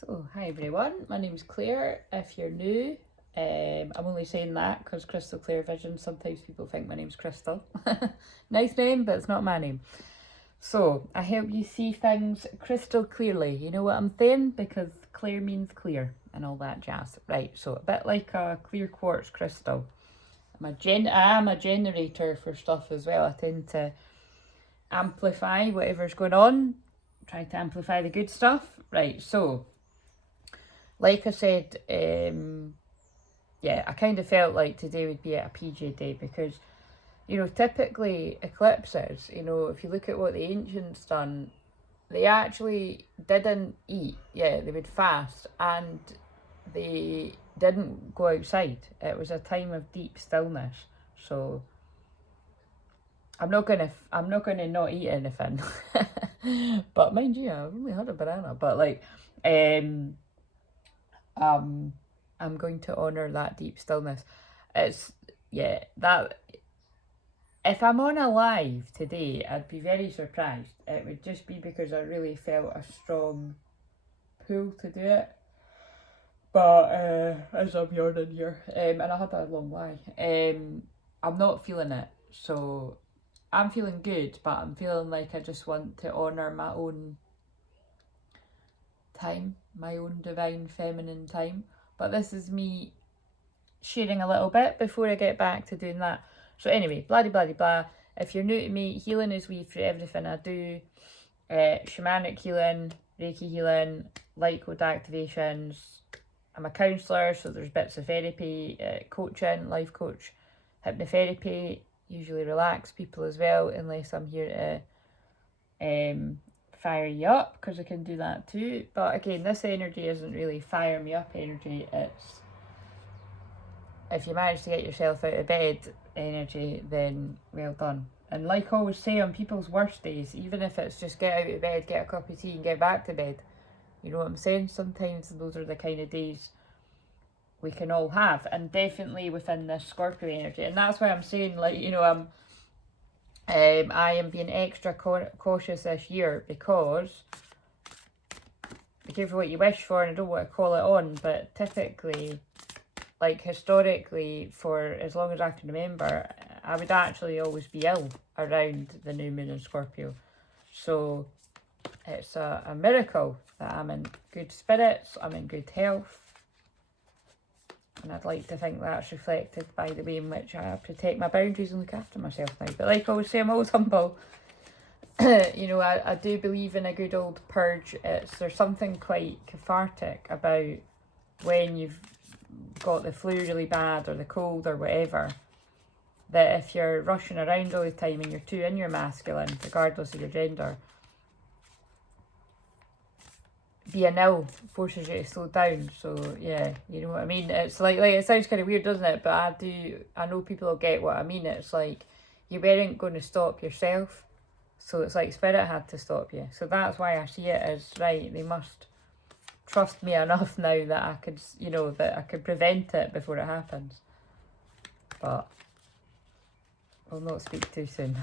So, hi everyone, my name's Claire. If you're new, I'm only saying that because Crystal Clear Vision, sometimes people think my name's Crystal. Nice name, but it's not my name. So, I help you see things crystal clearly. You know what I'm saying? Because clear means clear and all that jazz. Right, so a bit like a clear quartz crystal. I am a generator for stuff as well. I tend to amplify whatever's going on, try to amplify the good stuff. Right, so like I said, yeah, I kind of felt like today would be a PJ day because, you know, typically eclipses, you know, if you look at what the ancients done, they actually didn't eat. Yeah, they would fast and they didn't go outside. It was a time of deep stillness. So I'm not gonna not eat anything. But mind you, I've only had a banana. But like, I'm going to honour that deep stillness. It's, yeah, that, if I'm on a live today, I'd be very surprised. It would just be because I really felt a strong pull to do it. But, as I'm yawning here, and I had a long lie, I'm not feeling it. So, I'm feeling good, but I'm feeling like I just want to honour my own time, my own divine feminine time. But this is me sharing a little bit before I get back to doing that. So anyway, blah blah blah blah. If you're new to me, healing is wee for everything I do. Shamanic healing, Reiki healing, light code activations. I'm a counsellor, so there's bits of therapy, coaching, life coach, hypnotherapy. Usually relax people as well, unless I'm here to fire you up, because I can do that too. But again, this energy isn't really fire me up energy. It's if you manage to get yourself out of bed energy, then well done. And like I always say, on people's worst days, even if it's just get out of bed, get a cup of tea and get back to bed, you know what I'm saying? Sometimes those are the kind of days we can all have, and definitely within this Scorpio energy. And that's why I'm saying, like, you know, I am being extra cautious this year because be careful what you wish for, and I don't want to call it on, but typically, like historically, for as long as I can remember, I would actually always be ill around the new moon in Scorpio. So it's a miracle that I'm in good spirits, I'm in good health. And I'd like to think that's reflected by the way in which I protect my boundaries and look after myself now. But like I always say, I'm always humble. You know, I do believe in a good old purge. There's something quite cathartic about when you've got the flu really bad or the cold or whatever, that if you're rushing around all the time and you're too in your masculine, regardless of your gender, being ill forces you to slow down. So yeah, you know what I mean. It's like it sounds kind of weird, doesn't it? But I know people will get what I mean. It's like you weren't going to stop yourself, so it's like spirit had to stop you. So that's why I see it as, right, they must trust me enough now that I could, you know, that I could prevent it before it happens. But we'll not speak too soon.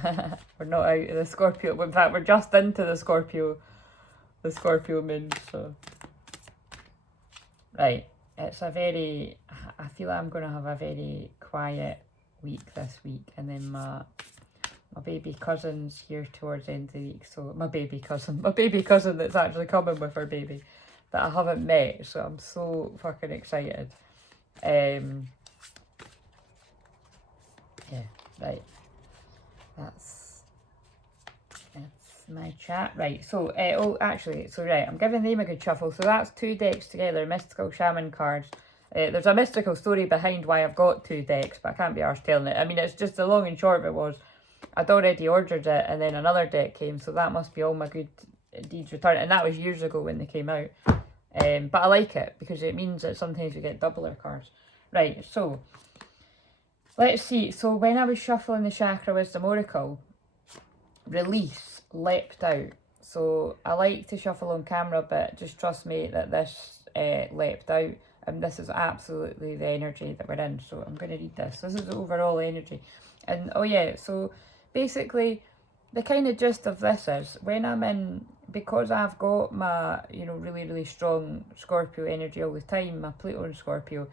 We're not out of the Scorpio. In fact, we're just into the Scorpio moon. So right, it's a very, I feel I'm going to have a very quiet week this week, and then my baby cousin's here towards the end of the week. So my baby cousin that's actually coming with her baby that I haven't met, so I'm so fucking excited. Yeah, right, that's my chat. Right, so right, I'm giving them a good shuffle. So that's 2 decks together, mystical shaman cards. There's a mystical story behind why I've got 2 decks, but I can't be arsed telling it. I mean, it's just the long and short of it was I'd already ordered it, and then another deck came, so that must be all my good deeds returned, and that was years ago when they came out. But I like it because it means that sometimes we get doubler cards. Right, so let's see. So when I was shuffling the Chakra Wisdom Oracle, release leapt out. So I like to shuffle on camera, but just trust me that this leapt out, and this is absolutely the energy that we're in. So I'm going to read this. This is the overall energy. And oh yeah, so basically the kind of gist of this is, when I'm in, because I've got my, you know, really, really strong Scorpio energy all the time, my Pluto in Scorpio,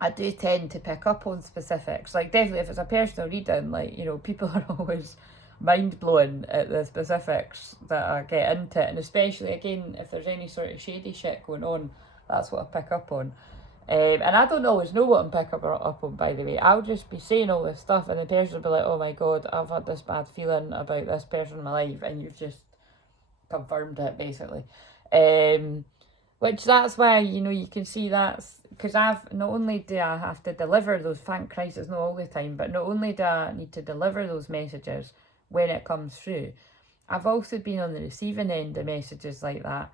I do tend to pick up on specifics. Like, definitely if it's a personal reading, like, you know, people are always mind-blowing at the specifics that I get into, and especially, again, if there's any sort of shady shit going on, that's what I pick up on. And I don't always know what I'm picking up on, by the way. I'll just be saying all this stuff, and the person will be like, oh my god, I've had this bad feeling about this person in my life, and you've just confirmed it, basically. Which, that's why, you know, you can see that's, because I've, not only do I have to deliver those, thank Christ it's not all the time, but not only do I need to deliver those messages when it comes through, I've also been on the receiving end of messages like that,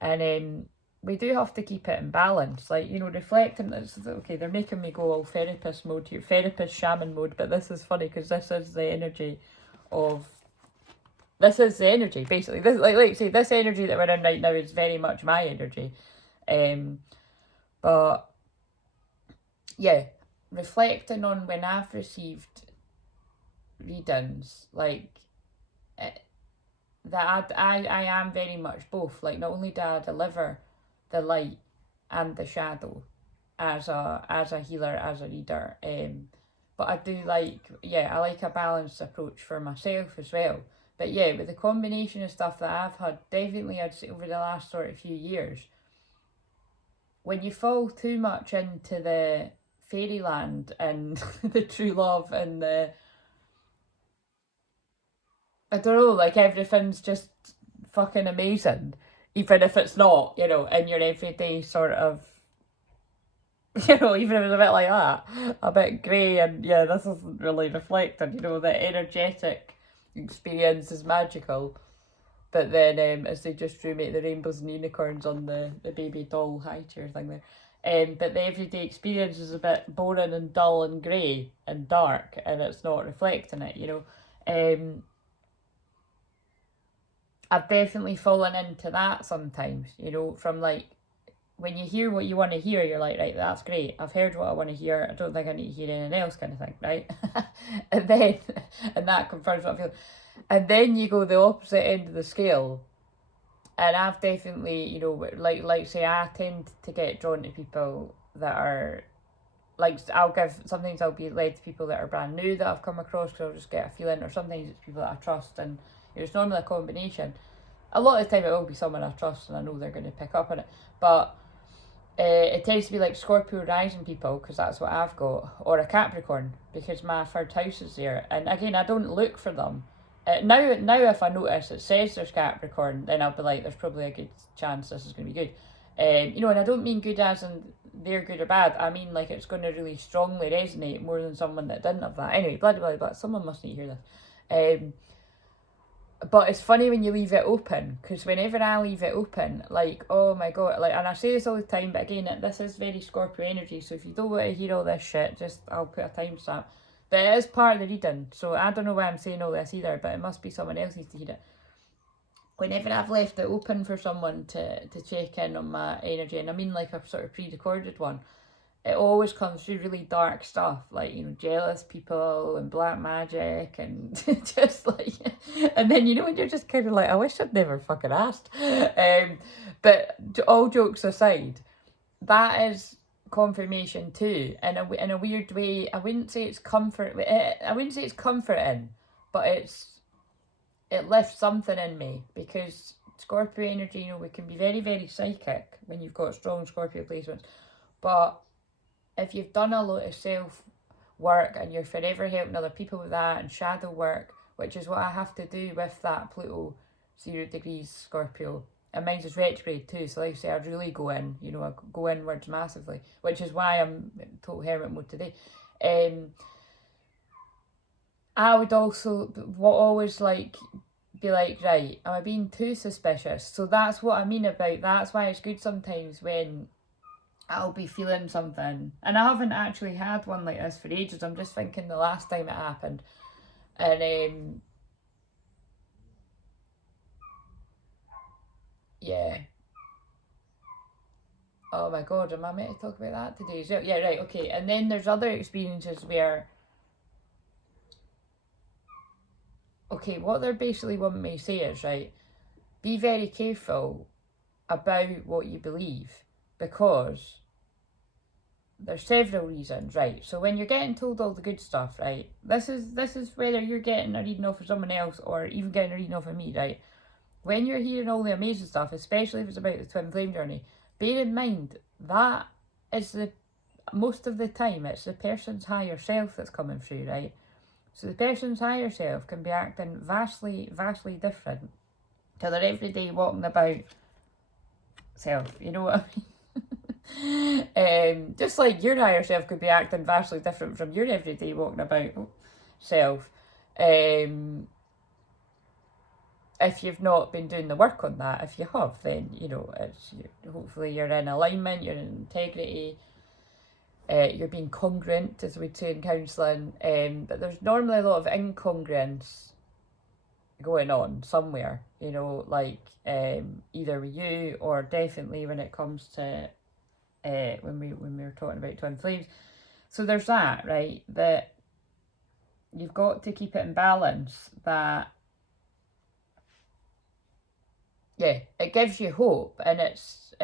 and we do have to keep it in balance, like, you know, reflecting. It's okay, they're making me go all therapist mode here, therapist shaman mode, but this is funny because this is the energy of, this is the energy, basically. This, like say, this energy that we're in right now is very much my energy. But yeah, reflecting on when I've received readings, like, that I am very much both. Like, not only do I deliver the light and the shadow as a healer, as a reader, but I do like, I like a balanced approach for myself as well. But yeah, with the combination of stuff that I've had, definitely I'd say over the last sort of few years, when you fall too much into the fairyland and the true love and the, I don't know, like, everything's just fucking amazing, even if it's not, you know, in your everyday sort of, you know, even if it's a bit like that, a bit grey, and yeah, this isn't really reflected, you know, the energetic experience is magical. But then, as they just drew make the rainbows and unicorns on the baby doll high chair thing there. But the everyday experience is a bit boring and dull and grey and dark, and it's not reflecting it, you know. I've definitely fallen into that sometimes, you know, from like, when you hear what you want to hear, you're like, right, that's great. I've heard what I want to hear. I don't think I need to hear anything else, kind of thing, right? and that confirms what I feel. And then you go the opposite end of the scale. And I've definitely, you know, like say, I tend to get drawn to people that are, like, sometimes I'll be led to people that are brand new that I've come across, because I'll just get a feeling, or sometimes it's people that I trust, and you know, it's normally a combination. A lot of the time it will be someone I trust and I know they're going to pick up on it, but it tends to be like Scorpio rising people, because that's what I've got, or a Capricorn, because my third house is there. And again, I don't look for them. Now if I notice it says there's Capricorn, then I'll be like, there's probably a good chance this is going to be good. You know, and I don't mean good as in they're good or bad. I mean, like, it's going to really strongly resonate more than someone that didn't have that. Anyway, blah, blah, blah. Someone must need to hear this. But it's funny when you leave it open, because whenever I leave it open, like, oh my god, like, and I say this all the time, but again, this is very Scorpio energy, so if you don't want to hear all this shit, just, I'll put a timestamp. But it is part of the reading, so I don't know why I'm saying all this either, but it must be someone else needs to hear it. Whenever I've left it open for someone to check in on my energy, and I mean like a sort of pre-recorded one, it always comes through really dark stuff, like, you know, jealous people and black magic and just like, and then, you know, when you're just kind of like, I wish I'd never fucking asked. But all jokes aside, that is confirmation too, in a weird way. I wouldn't say it's comforting, but it lifts something in me, because Scorpio energy, you know, we can be very, very psychic when you've got strong Scorpio placements, but if you've done a lot of self work and you're forever helping other people with that, and shadow work, which is what I have to do with that Pluto 0 degrees Scorpio, and mine's is retrograde too, so like I say, I really go in, you know, I go inwards massively, which is why I'm in total hermit mode today. I would also always like be like, right, am I being too suspicious? So that's what I mean about, that's why it's good sometimes when I'll be feeling something, and I haven't actually had one like this for ages. I'm just thinking the last time it happened, and yeah. Oh my god, am I meant to talk about that today? So, yeah, right, okay. And then there's other experiences where okay, what they're basically wanting me to say is, right, be very careful about what you believe, because there's several reasons, right? So when you're getting told all the good stuff, right, this is whether you're getting a reading off of someone else or even getting a reading off of me, right? When you're hearing all the amazing stuff, especially if it's about the twin flame journey, bear in mind that is most of the time it's the person's higher self that's coming through, right? So the person's higher self can be acting vastly, vastly different to their everyday walking about self, you know what I mean? Just like your higher self could be acting vastly different from your everyday walking about self. If you've not been doing the work on that, if you have, then, you know, hopefully you're in alignment, you're in integrity, you're being congruent, as we'd say in counselling, but there's normally a lot of incongruence going on somewhere, you know, like either with you or definitely when it comes to when we were talking about twin flames. So there's that, right, that you've got to keep it in balance, that yeah, it gives you hope, and it's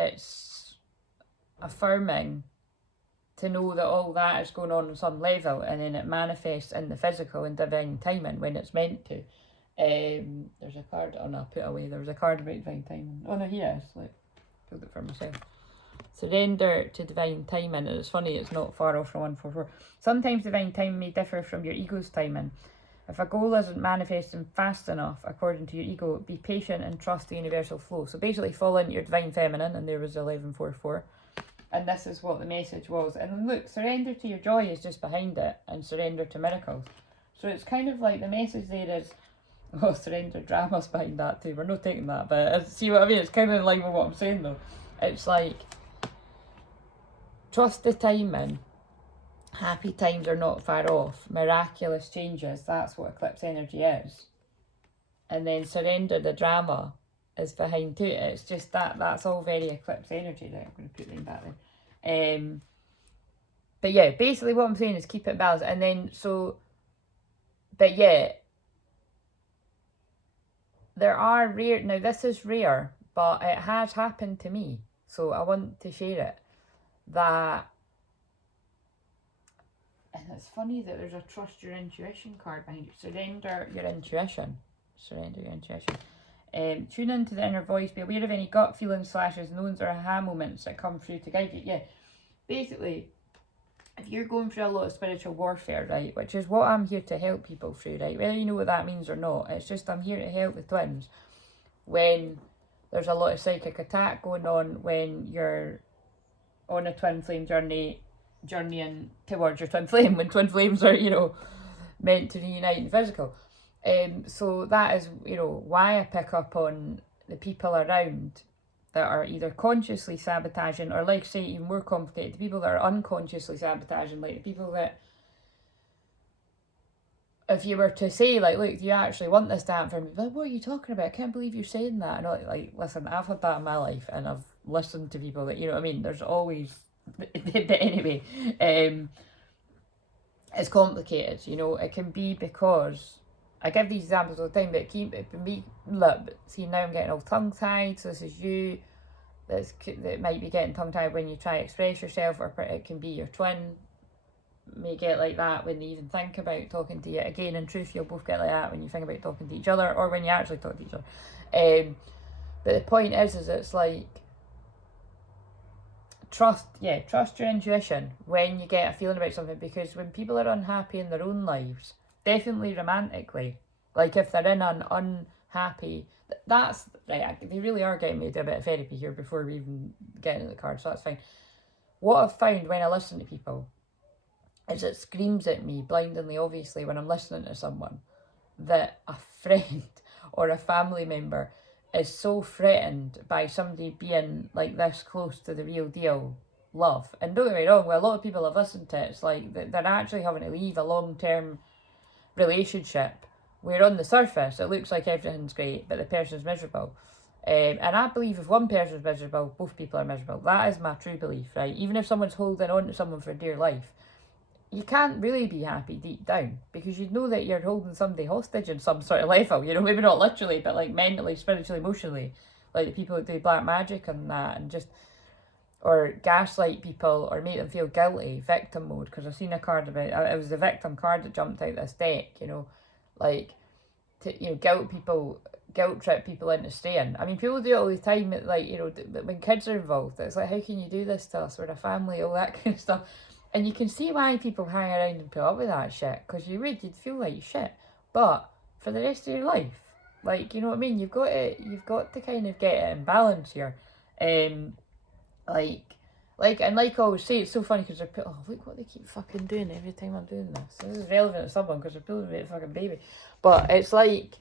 affirming to know that all that is going on some level, and then it manifests in the physical in divine timing when it's meant to. There's a card, oh no, I'll put it away, there was a card about divine timing. Oh no, here it is, like, pulled it for myself. Surrender to divine timing, and it's funny, it's not far off from 144. Sometimes divine timing may differ from your ego's timing. If a goal isn't manifesting fast enough according to your ego, be patient and trust the universal flow. So basically fall into your divine feminine, and there was 1144. And this is what the message was. And look, surrender to your joy is just behind it, and surrender to miracles. So it's kind of like the message there is, oh, surrender drama's behind that too. We're not taking that, but see what I mean? It's kind of in line with what I'm saying though. It's like, trust the timing. Happy times are not far off. Miraculous changes. That's what eclipse energy is. And then surrender the drama is behind to it. It's just that's all very eclipse energy. Right, I'm going to put them back there. But yeah, basically what I'm saying is keep it balanced. And then so, but yeah, there are rare, now this is rare, but it has happened to me. So I want to share it. That, and it's funny that there's a trust your intuition card behind it. Surrender your intuition. Surrender your intuition. Tune into the inner voice. Be aware of any gut feelings, flashes, knowns, or aha moments that come through to guide you. Yeah, basically, if you're going through a lot of spiritual warfare, right, which is what I'm here to help people through, right, whether you know what that means or not, it's just I'm here to help the twins when there's a lot of psychic attack going on, when you're on a twin flame journeying towards your twin flame, when twin flames are, you know, meant to reunite in physical. So that is, you know, why I pick up on the people around that are either consciously sabotaging, or, like, say, even more complicated, the people that are unconsciously sabotaging, like the people that, if you were to say, like, look, do you actually want this to happen for me? Like, what are you talking about? I can't believe you're saying that. And I'm like, listen, I've had that in my life, and I've listened to people that, you know what I mean? There's always, but anyway, it's complicated, you know. It can be because, I give these examples all the time, but it can be, look, see, now I'm getting all tongue-tied, so this is you, that might be getting tongue-tied when you try to express yourself, or it can be your twin, may get like that when they even think about talking to you. Again, in truth, you'll both get like that when you think about talking to each other, or when you actually talk to each other. But the point is it's like, trust your intuition when you get a feeling about something, because when people are unhappy in their own lives, definitely romantically, like if they're in an unhappy, that's right, they really are getting me to do a bit of therapy here before we even get into the card, so that's fine. What I've found when I listen to people is it screams at me blindingly, obviously, when I'm listening to someone, that a friend or a family member is so threatened by somebody being like this close to the real deal love. And don't get me wrong, well, a lot of people have listened to it, it's like they're actually having to leave a long-term relationship where on the surface it looks like everything's great, but the person's miserable. And I believe if one person's miserable, both people are miserable. That is my true belief, right? Even if someone's holding on to someone for dear life, you can't really be happy deep down, because you know that you're holding somebody hostage in some sort of level, you know, maybe not literally, but like mentally, spiritually, emotionally, like the people that do black magic and that, and just, or gaslight people, or make them feel guilty, victim mode, because I've seen a card about, it was the victim card that jumped out this deck, you know, like, to, you know, guilt trip people into staying. I mean, people do it all the time, like, you know, when kids are involved, it's like, how can you do this to us? We're a family, all that kind of stuff. And you can see why people hang around and put up with that shit, because you'd feel like shit. But for the rest of your life, like, you know what I mean? You've got to kind of get it in balance here. Like I always say, it's so funny because they're oh, look what they keep fucking doing every time I'm doing this. This is relevant to someone because they're pulling me a fucking baby. But it's like,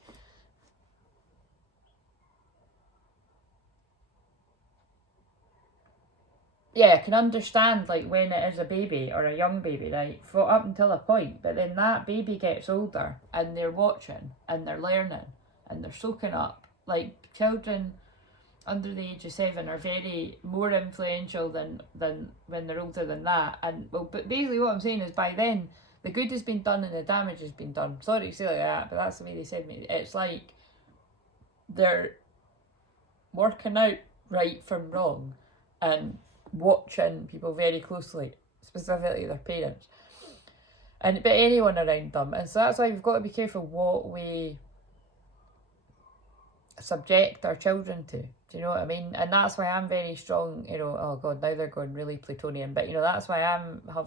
yeah, I can understand, like, when it is a baby or a young baby, right, for up until a point, but then that baby gets older and they're watching and they're learning and they're soaking up. Like, children under the age of 7 are very more influential than when they're older than that. And, well, but basically what I'm saying is, by then, the good has been done and the damage has been done. Sorry to say like that, but that's the way they said me. It's like they're working out right from wrong and watching people very closely, specifically their parents, but anyone around them. And so that's why we've got to be careful what we subject our children to. Do you know what I mean? And that's why I'm very strong, you know, oh god, now they're going really Plutonian, but you know, that's why have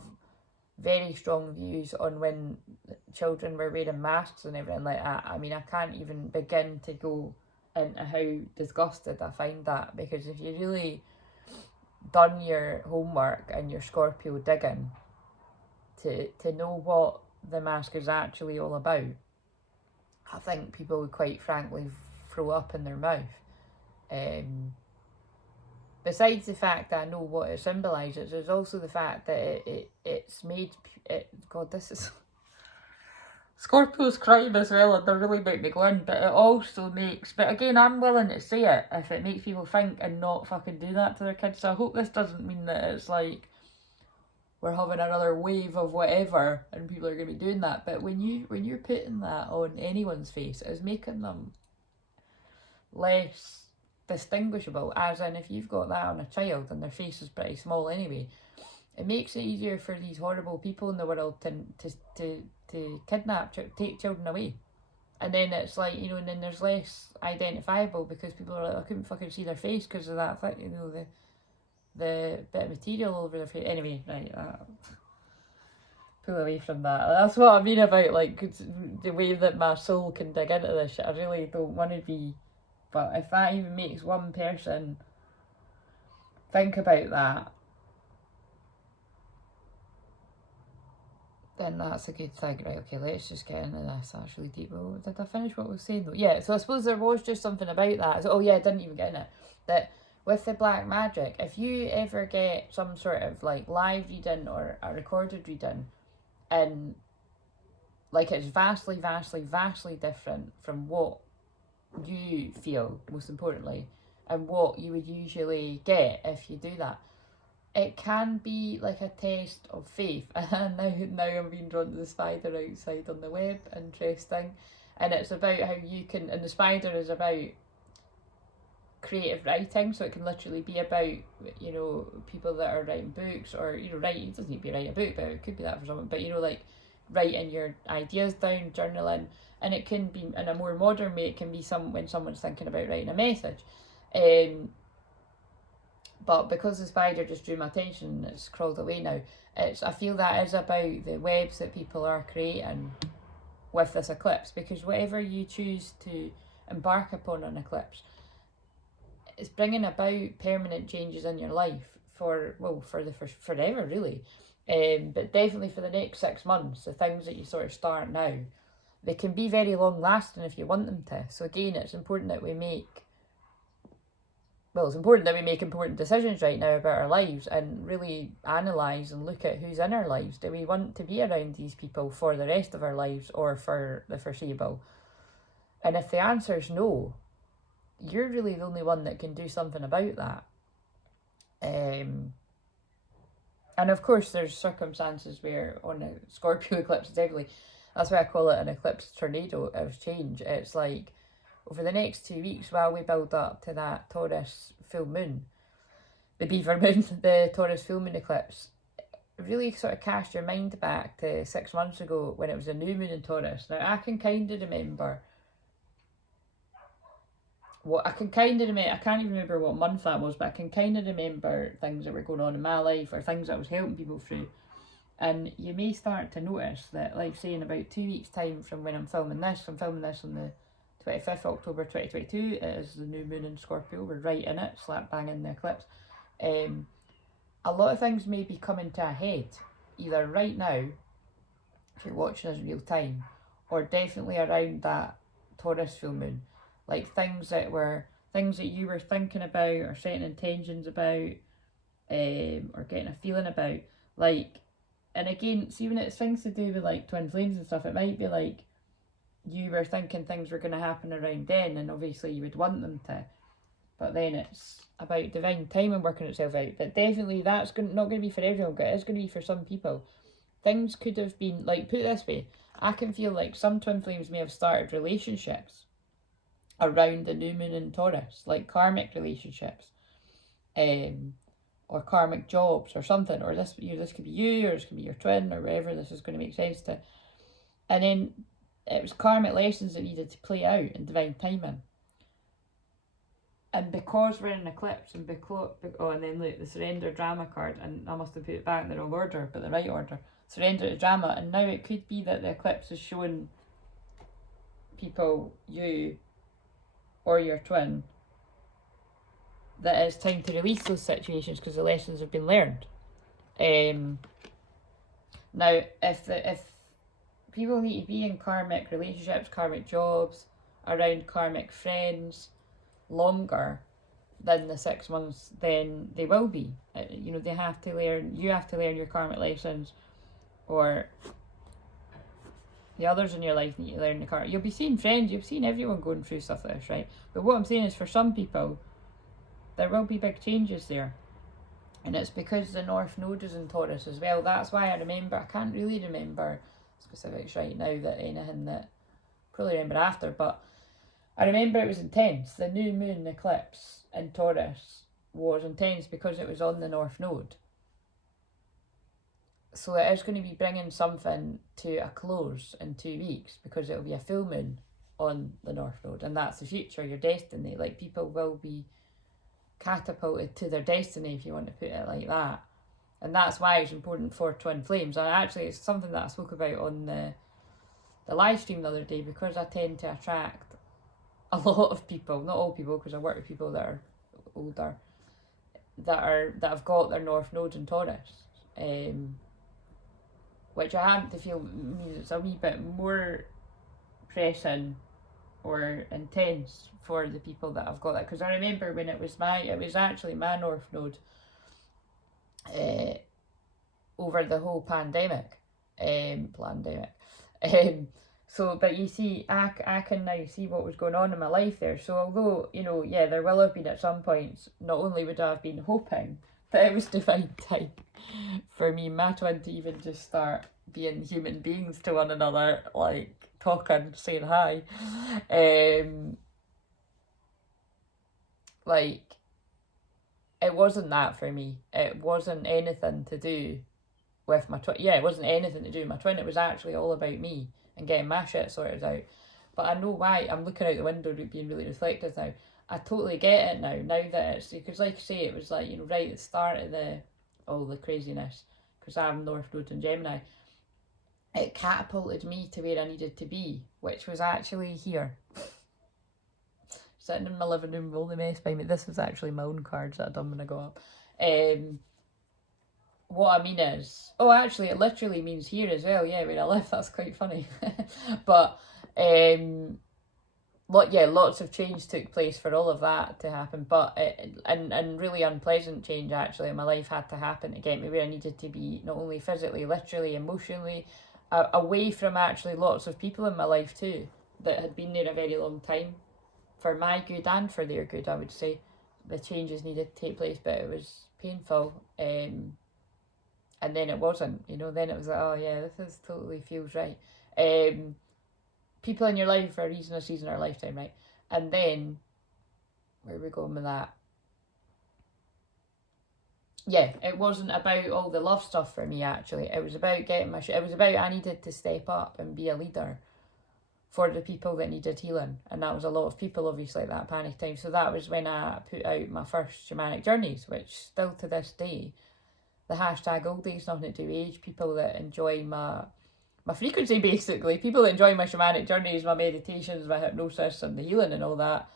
very strong views on when children were wearing masks and everything like that. I mean, I can't even begin to go into how disgusted I find that, because if you really done your homework and your Scorpio digging to know what the mask is actually all about, I think people would quite frankly throw up in their mouth. Besides the fact that I know what it symbolises, there's also the fact that it's made God, this is Scorpio's crime as well, and they really make me go in, but it also makes, but again, I'm willing to say it if it makes people think and not fucking do that to their kids. So I hope this doesn't mean that it's like we're having another wave of whatever and people are going to be doing that. But when you're putting that on anyone's face, it's making them less distinguishable. As in, if you've got that on a child and their face is pretty small anyway, it makes it easier for these horrible people in the world to kidnap, take children away. And then it's like, you know, and then there's less identifiable, because people are like, I couldn't fucking see their face because of that thing, you know, the bit of material over their face. Anyway, right, pull away from that. That's what I mean about, like, the way that my soul can dig into this shit. I really don't want to be, but if that even makes one person think about that, then that's a good thing. Right, okay, let's just get into this actually deep. Well, did I finish what I was saying though? Yeah, so I suppose there was just something about that. So, oh yeah, I didn't even get in it. That with the black magic, if you ever get some sort of like live reading or a recorded reading, and like it's vastly different from what you feel, most importantly, and what you would usually get if you do that, it can be like a test of faith. And now I'm being drawn to the spider outside on the web. Interesting. And it's about how you can, and the spider is about creative writing, so it can literally be about, you know, people that are writing books, or, you know, writing, it doesn't need to be writing a book, but it could be that for someone, but, you know, like writing your ideas down, journaling. And it can be, in a more modern way, it can be when someone's thinking about writing a message. But because the spider just drew my attention, it's crawled away now. I feel that is about the webs that people are creating with this eclipse, because whatever you choose to embark upon an eclipse, it's bringing about permanent changes in your life forever really. But definitely for the next 6 months, the things that you sort of start now, they can be very long lasting if you want them to. So again, it's important that we make important decisions right now about our lives, and really analyse and look at who's in our lives. Do we want to be around these people for the rest of our lives or for the foreseeable? And if the answer is no, you're really the only one that can do something about that. And And of course there's circumstances where on a Scorpio eclipse, definitely, that's why I call it an eclipse tornado of change. It's like over the next 2 weeks while we build up to that Taurus full moon, the beaver moon, the Taurus full moon eclipse, really sort of cast your mind back to 6 months ago when it was a new moon in Taurus. Now I can kind of remember I can't even remember what month that was, but I can kind of remember things that were going on in my life or things that I was helping people through. And you may start to notice that, like say in about 2 weeks time from when I'm filming this on the 25th October 2022, it is the new moon in Scorpio, we're right in it, slap bang in the eclipse. A lot of things may be coming to a head, either right now, if you're watching us real time, or definitely around that Taurus full moon. Like things that you were thinking about or setting intentions about, or getting a feeling about. Like, and again, see when it's things to do with like twin flames and stuff, it might be like you were thinking things were going to happen around then, and obviously you would want them to. But then it's about divine timing working itself out. But definitely that's not going to be for everyone, but it is going to be for some people. Things could have been, like, put it this way, I can feel like some twin flames may have started relationships around the new moon in Taurus, like karmic relationships, or karmic jobs or something, or this could be you, or this could be your twin, or wherever this is going to make sense to. And then it was karmic lessons that needed to play out in divine timing. And because we're in an eclipse, and and then look, the surrender drama card, and I must have put it back in the wrong order, but the right order. Surrender to drama, and now it could be that the eclipse is showing people, you or your twin, that it's time to release those situations because the lessons have been learned. Now, if people need to be in karmic relationships, karmic jobs, around karmic friends longer than the 6 months, then they will be. They have to learn. You have to learn your karmic lessons, or the others in your life need to learn the karmic. You'll be seeing friends. You've seen everyone going through stuff like this, right? But what I'm saying is, for some people, there will be big changes there, and it's because the North Node is in Taurus as well. That's why I can't really remember specifics right now, that anything that probably remember after, but I remember it was intense. The new moon eclipse in Taurus was intense because it was on the North Node. So it is going to be bringing something to a close in 2 weeks, because it will be a full moon on the North Node, and that's the future, your destiny. Like, people will be catapulted to their destiny, if you want to put it like that. And that's why it's important for twin flames. And actually, it's something that I spoke about on the live stream the other day, because I tend to attract a lot of people, not all people, because I work with people that are older, that have got their North Node in Taurus, which I happen to feel means it's a wee bit more pressing or intense for the people that have got that. Because I remember when it was actually my North Node, over the whole pandemic. So, but you see, I can now see what was going on in my life there. So although, there will have been at some points, not only would I have been hoping that it was divine time for me, my twin, to even just start being human beings to one another, like talking, saying hi. Like, it wasn't that for me. It wasn't anything to do with my twin. Yeah, it wasn't anything to do with my twin. It was actually all about me and getting my shit sorted out. But I know why. I'm looking out the window being really reflective now. I totally get it now that it's, because like I say, it was like, right at the start of all the craziness, because I'm North Node in Gemini, it catapulted me to where I needed to be, which was actually here. Sitting in my living room, rolling mess by me. This was actually my own cards that I done when I got up. What I mean is, actually it literally means here as well, yeah, where I live. That's quite funny. But lots of change took place for all of that to happen, but and really unpleasant change actually in my life had to happen to get me where I needed to be, not only physically, literally, emotionally, away from actually lots of people in my life too that had been there a very long time, for my good and for their good. I would say the changes needed to take place, but it was painful. and then it wasn't, you know, then it was like, oh yeah, this is totally feels right. People in your life for a reason, a season, or a lifetime, right? And then, where are we going with that? Yeah, it wasn't about all the love stuff for me, actually. It was about getting my it was about I needed to step up and be a leader for the people that needed healing. And that was a lot of people, obviously, at that panic time. So that was when I put out my first shamanic journeys, which still to this day, the hashtag old days, nothing to do with age, people that enjoy my frequency, basically. People that enjoy my shamanic journeys, my meditations, my hypnosis and the healing and all that.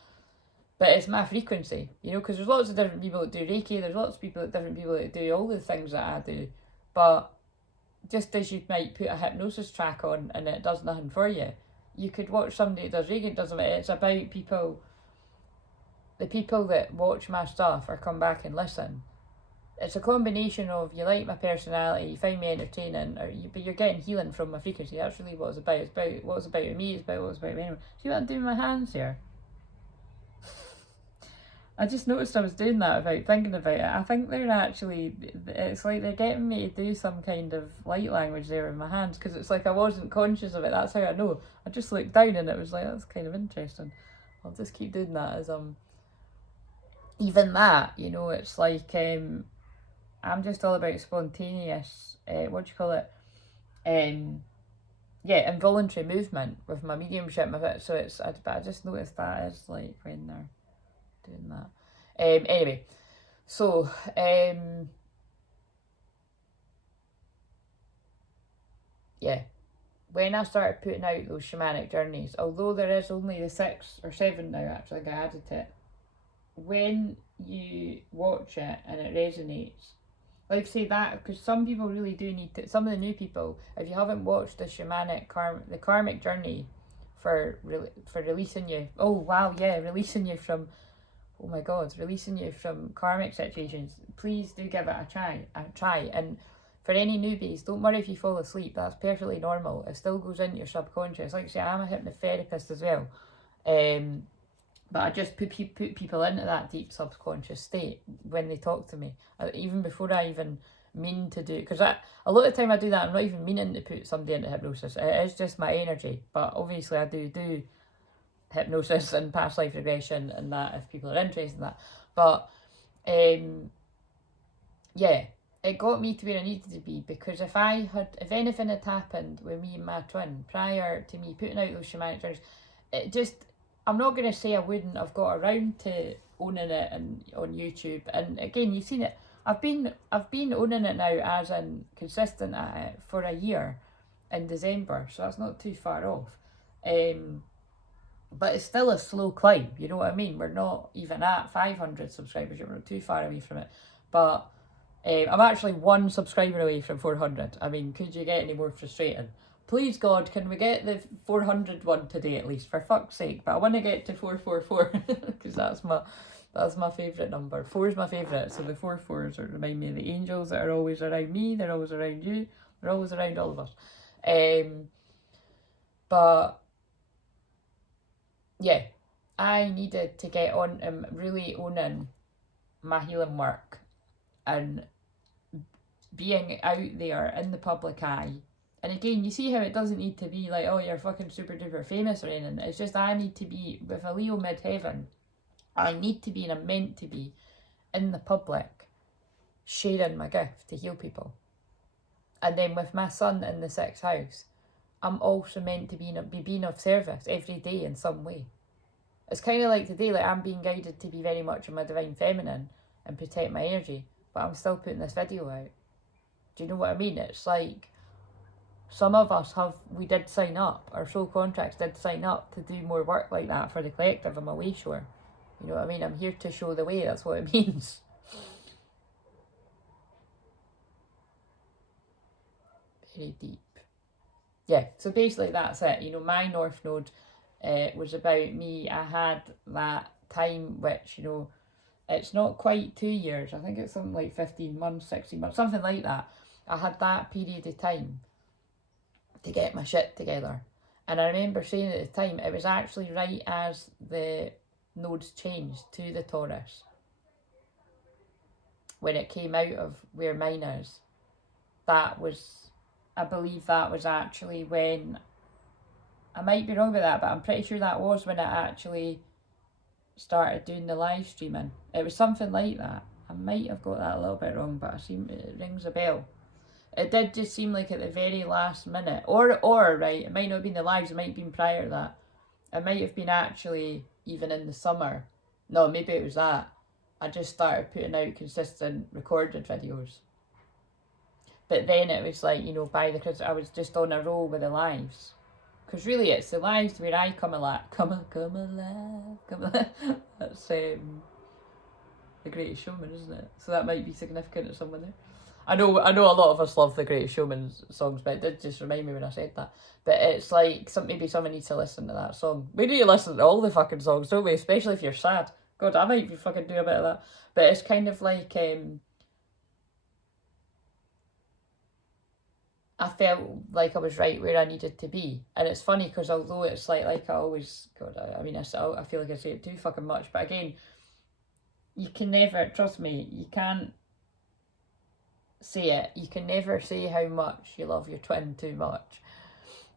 But it's my frequency, you know, because there's lots of different people that do Reiki, there's lots of different people that do all the things that I do. But just as you might put a hypnosis track on and it does nothing for you, you could watch somebody that does Reiki, it doesn't matter. It's about people, the people that watch my stuff or come back and listen. It's a combination of you like my personality, you find me entertaining, but you're getting healing from my frequency. That's really what it's about. It's about what's about me, it's about what's about me anyway. See what I'm doing with my hands here? I just noticed I was doing that without thinking about it. I think they're actually, it's like they're getting me to do some kind of light language there in my hands, because it's like I wasn't conscious of it. That's how I know. I just looked down and it was like, that's kind of interesting. I'll just keep doing that as even that, you know, it's like I'm just all about spontaneous, what do you call it? Yeah, involuntary movement with my mediumship. So it's, but I just noticed that is like when they're doing that. Anyway, so yeah, when I started putting out those shamanic journeys, although there is only the 6 or 7 now, actually, I added it. When you watch it and it resonates, like say that, because some people really do need to, some of the new people, if you haven't watched the shamanic the karmic journey for releasing you, oh wow, yeah, releasing you from, oh my god, releasing you from karmic situations, please do give it a try. And for any newbies, don't worry if you fall asleep, that's perfectly normal. It still goes into your subconscious. Like I say, I'm a hypnotherapist as well, but I just put people into that deep subconscious state when they talk to me, even before I even mean to do, because a lot of the time I do that, I'm not even meaning to put somebody into hypnosis, it is just my energy. But obviously I do hypnosis and past life regression and that, if people are interested in that. But yeah, it got me to where I needed to be, because if anything had happened with me and my twin prior to me putting out those shamanic journeys, it just, I'm not going to say I wouldn't have got around to owning it and on YouTube. And again, you've seen it. I've been owning it now, as in consistent at it, for a year in December, so that's not too far off. But it's still a slow climb, you know what I mean? We're not even at 500 subscribers yet, we're not too far away from it. But I'm actually 1 subscriber away from 400. I mean, could you get any more frustrating? Please God, can we get the 400 one today at least, for fuck's sake? But I want to get to 444, because that's my favourite number. 4 is my favourite, so the 4/4s remind me of the angels that are always around me, they're always around you, they're always around all of us. But yeah, I needed to get on and really owning my healing work and being out there in the public eye. And again, you see how it doesn't need to be like, oh, you're fucking super duper famous or anything. It's just I need to be, with a Leo midheaven, I need to be, and I'm meant to be, in the public, sharing my gift to heal people. And then with my son in the 6th house, I'm also meant to be being of service every day in some way. It's kind of like today, like I'm being guided to be very much in my divine feminine and protect my energy, but I'm still putting this video out. Do you know what I mean? It's like, some of us we did sign up, our soul contracts did sign up to do more work like that for the collective. I'm a way shower. You know what I mean? I'm here to show the way, that's what it means. Very deep. Yeah, so basically that's it. You know, my North Node was about me. I had that time, which, you know, it's not quite 2 years. I think it's something like 15 months, 16 months, something like that. I had that period of time to get my shit together. And I remember saying at the time, it was actually right as the nodes changed to the Taurus, when it came out of where mine is. that was, I believe that was actually when, I might be wrong about that, but I'm pretty sure that was when it actually started doing the live streaming. It was something like that. I might have got that a little bit wrong, but it rings a bell. It did just seem like at the very last minute, or right, it might not have been the lives, it might have been prior to that. It might have been actually even in the summer. No, maybe it was that. I just started putting out consistent recorded videos. But then it was like, you know, by the Christmas, I was just on a roll with the lives. Because really it's the lives where I come alive. That's The Greatest Showman, isn't it? So that might be significant to someone there. I know a lot of us love The Greatest Showman songs, but it did just remind me when I said that. But it's like, maybe someone needs to listen to that song. We need to listen to all the fucking songs, don't we? Especially if you're sad. God, I might be fucking do a bit of that. But it's kind of like, I felt like I was right where I needed to be. And it's funny because although it's like I always, God, I mean, I feel like I say it too fucking much. But again, you can never, trust me, you can't say it. You can never say how much you love your twin too much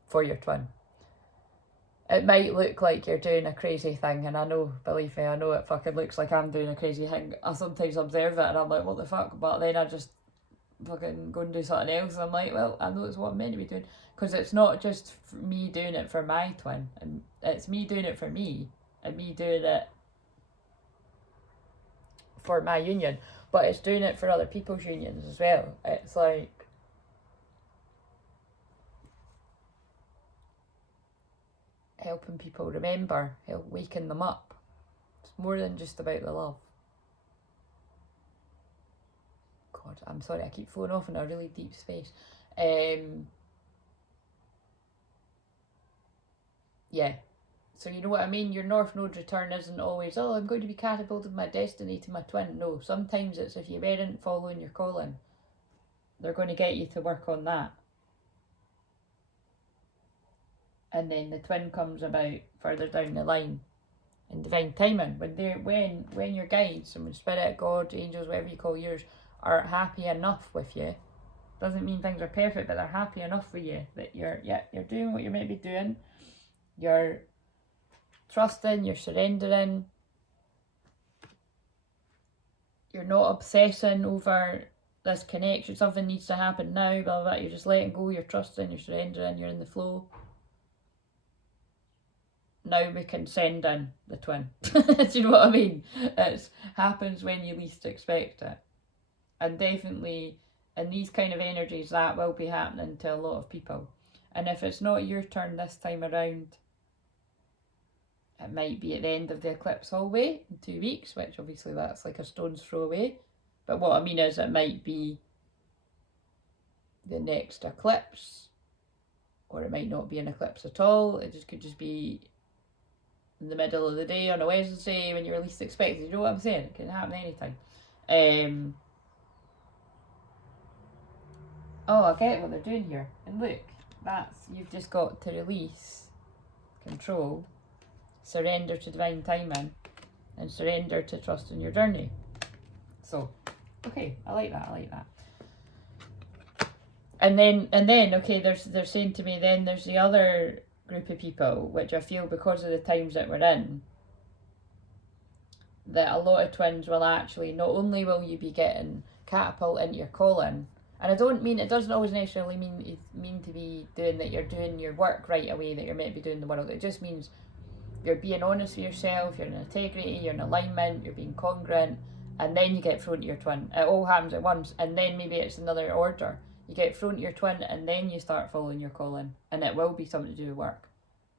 for your twin. It might look like you're doing a crazy thing, and I know, believe me, I know it fucking looks like I'm doing a crazy thing. I sometimes observe it and I'm like, what the fuck? But then I just fucking go and do something else, and I'm like, well, I know it's what I'm meant to be doing. Because it's not just me doing it for my twin, and it's me doing it for me, and me doing it for my union, but it's doing it for other people's unions as well. It's like, helping people remember, waking them up. It's more than just about the love. God, I'm sorry, I keep flowing off in a really deep space. Yeah. So you know what I mean? Your North Node return isn't always, oh, I'm going to be catapulted my destiny to my twin. No, sometimes it's if you weren't following your calling, they're going to get you to work on that. And then the twin comes about further down the line in divine timing. When your guides and when spirit, God, angels, whatever you call yours, are happy enough with you, doesn't mean things are perfect, but they're happy enough with you that you're doing what you're meant to be doing. You're trusting, you're surrendering. You're not obsessing over this connection. Something needs to happen now, blah, blah, blah. You're just letting go, you're trusting, you're surrendering, you're in the flow. Now we can send in the twin. Do you know what I mean? It happens when you least expect it. And definitely in these kind of energies, that will be happening to a lot of people. And if it's not your turn this time around, it might be at the end of the eclipse hallway in 2 weeks, which obviously that's like a stone's throw away. But what I mean is it might be the next eclipse, or it might not be an eclipse at all. It just could just be in the middle of the day on a Wednesday when you're least expected. You know what I'm saying? It can happen anytime. Oh, I get what they're doing here. And look, you've just got to release, control, surrender to divine timing, and surrender to trust in your journey. So, okay, I like that. And then, okay, they're saying to me, then there's the other group of people, which I feel because of the times that we're in, that a lot of twins will actually, not only will you be getting catapult into your calling, and it doesn't always necessarily mean to be doing that you're doing your work right away, that you're meant to be doing the world. It just means you're being honest with yourself, you're in integrity, you're in alignment, you're being congruent, and then you get thrown to your twin. It all happens at once, and then maybe it's another order. You get thrown to your twin, and then you start following your calling, and it will be something to do with work.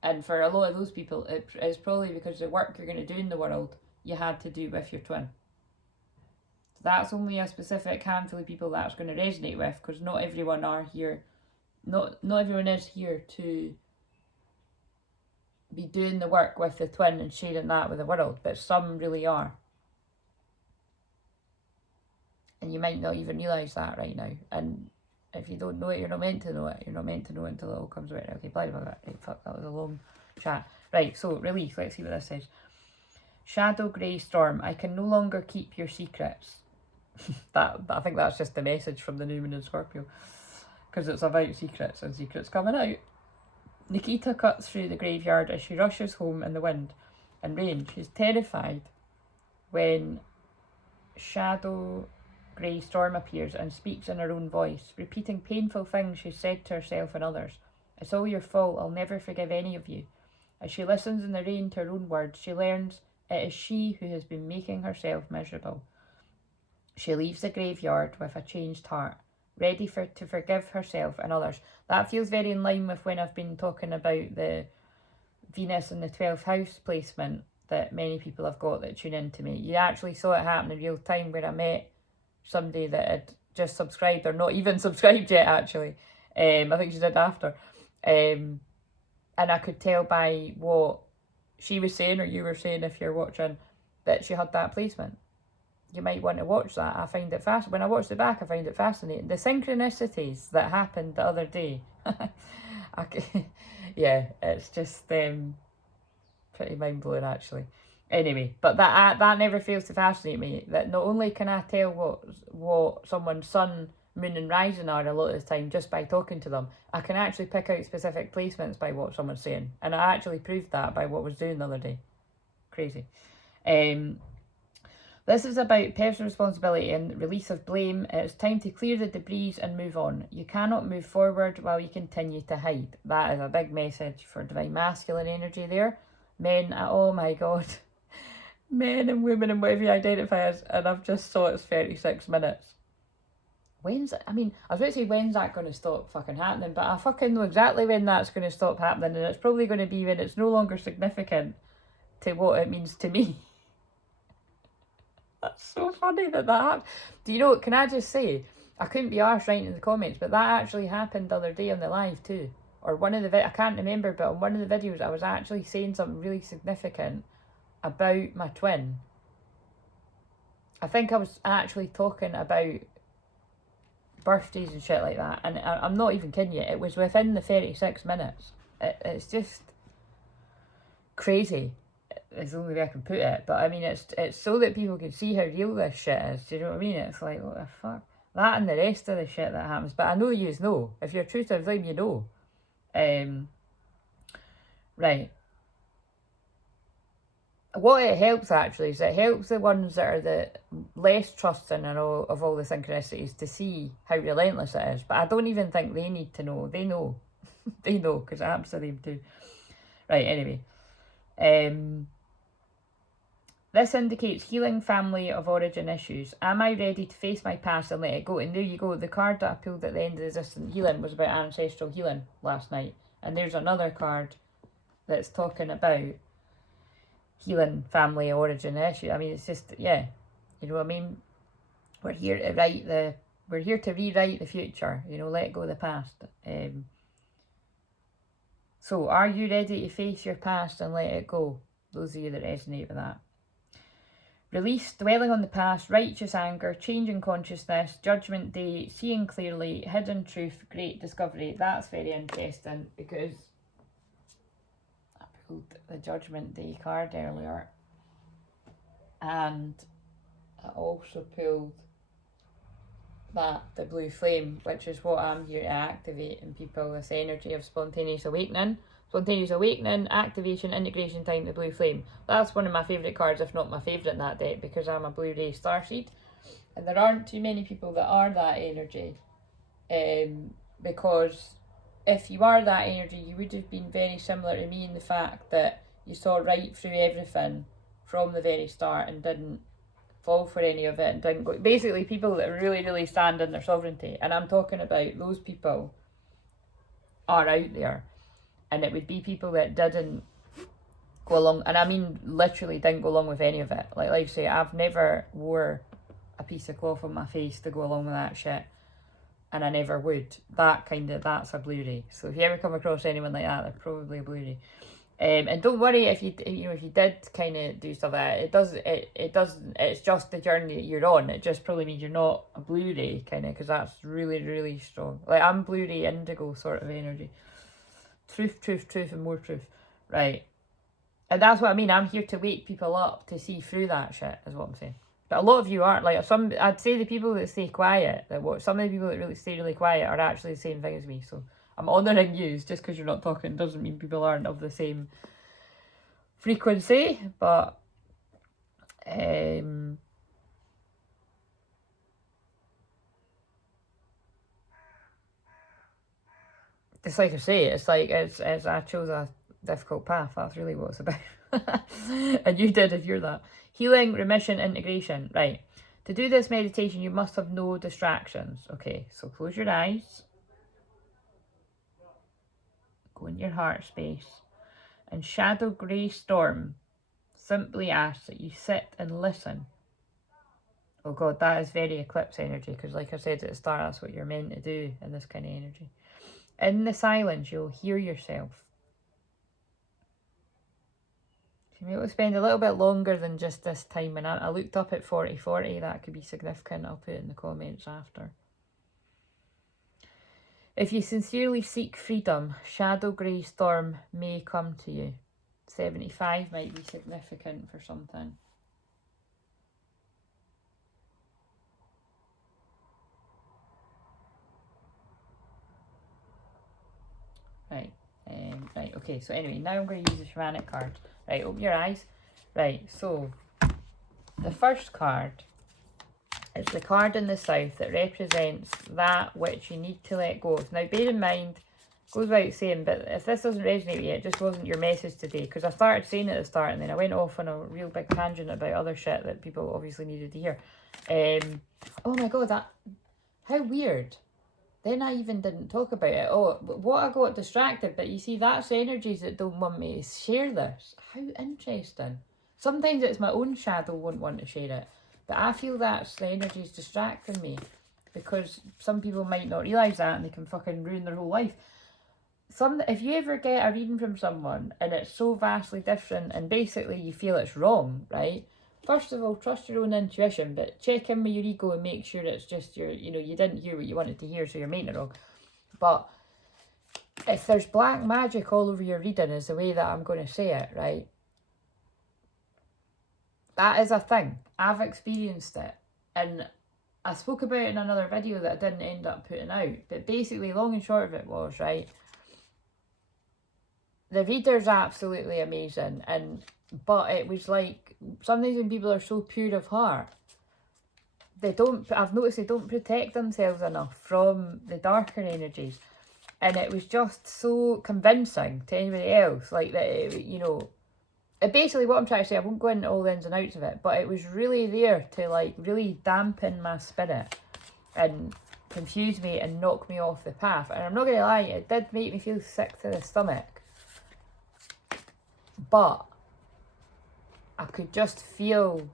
And for a lot of those people, it's probably because the work you're going to do in the world, you had to do with your twin. So that's only a specific handful of people that's going to resonate with, because not everyone are here. Not everyone is here to be doing the work with the twin and sharing that with the world, but some really are. And you might not even realise that right now. And if you don't know it, you're not meant to know it. You're not meant to know it until it all comes out. Okay, blah, blah, blah. Right, fuck, that was a long chat. Right, so release. Let's see what this says. Shadow grey storm. I can no longer keep your secrets. I think that's just the message from the new moon in Scorpio. because it's about secrets and secrets coming out. Nikita cuts through the graveyard as she rushes home in the wind and rain. She's terrified when shadow grey storm appears and speaks in her own voice, repeating painful things she said to herself and others. It's all your fault, I'll never forgive any of you. As she listens in the rain to her own words, she learns it is she who has been making herself miserable. She leaves the graveyard with a changed heart, ready to forgive herself and others. That feels very in line with when I've been talking about the Venus in the 12th house placement that many people have got that tune into me. You actually saw it happen in real time where I met somebody that had just subscribed, or not even subscribed yet actually. I think she did after. And I could tell by what she was saying, or you were saying if you're watching, that she had that placement. You might want to watch that. I find it fascinating. When I watched it back, I find it fascinating. The synchronicities that happened the other day. Yeah, it's just pretty mind-blowing actually. Anyway, but that never fails to fascinate me. That not only can I tell what someone's sun, moon and rising are a lot of the time just by talking to them, I can actually pick out specific placements by what someone's saying. And I actually proved that by what I was doing the other day. Crazy. This is about personal responsibility and release of blame. It's time to clear the debris and move on. You cannot move forward while you continue to hide. That is a big message for divine masculine energy there. Men, oh my God. Men and women and whatever you identify as, and I've just saw it's 36 minutes. When's it? I mean, I was about to say, when's that going to stop fucking happening? But I fucking know exactly when that's going to stop happening, and it's probably going to be when it's no longer significant to what it means to me. That's so funny that happened. Do you know, can I just say, I couldn't be arsed writing in the comments, but that actually happened the other day on the live too. Or one of the, I can't remember, but on one of the videos I was actually saying something really significant about my twin. I think I was actually talking about birthdays and shit like that, and I'm not even kidding you, it was within the 36 minutes. It's just crazy. Is the only way I can put it. But I mean, it's so that people can see how real this shit is. Do you know what I mean? It's like, what the fuck? That and the rest of the shit that happens. But I know yous know. If you're true to flame, you know. Right. What it helps actually is it helps the ones that are the less trusting and of all the synchronicities to see how relentless it is. But I don't even think they need to know. They know. They know, because it happens to them too. Right, anyway. This indicates healing family of origin issues. Am I ready to face my past and let it go? And there you go. The card that I pulled at the end of the distant healing was about ancestral healing last night. And there's another card that's talking about healing family origin issue. I mean, it's just, yeah, you know what I mean? We're here to we're here to rewrite the future, you know, let go of the past. So are you ready to face your past and let it go? Those of you that resonate with that. Release, dwelling on the past, righteous anger, changing consciousness, judgment day, seeing clearly, hidden truth, great discovery. That's very interesting because I pulled the judgment day card earlier. And I also pulled the blue flame, which is what I'm here to activate in people, this energy of spontaneous awakening. Spontaneous awakening, activation, integration time, the blue flame. That's one of my favourite cards, if not my favourite in that deck, because I'm a blue ray starseed. And there aren't too many people that are that energy. Because if you are that energy, you would have been very similar to me in the fact that you saw right through everything from the very start and didn't fall for any of it and didn't go. Basically, people that really, really stand in their sovereignty. And I'm talking about those people are out there. And it would be people that didn't go along, and I mean literally didn't go along with any of it. Like I say, I've never wore a piece of cloth on my face to go along with that shit, and I never would. That's a blue ray. So if you ever come across anyone like that, they're probably a blue ray. And don't worry if you did kind of do stuff like that. It's just the journey that you're on. It just probably means you're not a blue ray kind of, because that's really, really strong. Like I'm blue ray indigo sort of energy. Truth, truth, truth, and more truth. Right. And that's what I mean. I'm here to wake people up to see through that shit, is what I'm saying. But a lot of you aren't. Like, some, I'd say the people that stay quiet, some of the people that really stay really quiet are actually the same thing as me. So I'm honouring you. Just because you're not talking doesn't mean people aren't of the same frequency. But it's like I say, it's like it's I chose a difficult path. That's really what it's about. And you did if you're that. Healing, remission, integration. Right. To do this meditation, you must have no distractions. Okay, so close your eyes. Go in your heart space. And Shadow Grey Storm simply asks that you sit and listen. Oh God, that is very eclipse energy, because like I said at the start, that's what you're meant to do in this kind of energy. In the silence, you'll hear yourself. You may want to spend a little bit longer than just this time, and I looked up at 40, that could be significant. I'll put it in the comments after. If you sincerely seek freedom, Shadow Grey Storm may come to you. 75 might be significant for something. Right, right, okay, so anyway, now I'm going to use the shamanic card. Right, open your eyes. Right, so the first card is the card in the south that represents that which you need to let go of. Now, bear in mind, goes without saying, but if this doesn't resonate with you, it just wasn't your message today, because I started saying it at the start and then I went off on a real big tangent about other shit that people obviously needed to hear. Oh my God, how weird. Then I even didn't talk about it. Oh, what I got distracted, but you see, that's energies that don't want me to share this. How interesting. Sometimes it's my own shadow won't want to share it, but I feel that's the energies distracting me, because some people might not realise that and they can fucking ruin their whole life. If you ever get a reading from someone and it's so vastly different and basically you feel it's wrong, right? First of all, trust your own intuition, but check in with your ego and make sure it's just you didn't hear what you wanted to hear, so you're making it wrong. But if there's black magic all over your reading, is the way that I'm going to say it, right? That is a thing. I've experienced it. And I spoke about it in another video that I didn't end up putting out. But basically, long and short of it was, right, the reader's absolutely amazing, but it was like, sometimes when people are so pure of heart, I've noticed they don't protect themselves enough from the darker energies. And it was just so convincing to anybody else, like that, basically what I'm trying to say, I won't go into all the ins and outs of it, but it was really there to like really dampen my spirit and confuse me and knock me off the path. And I'm not going to lie, it did make me feel sick to the stomach. But I could just feel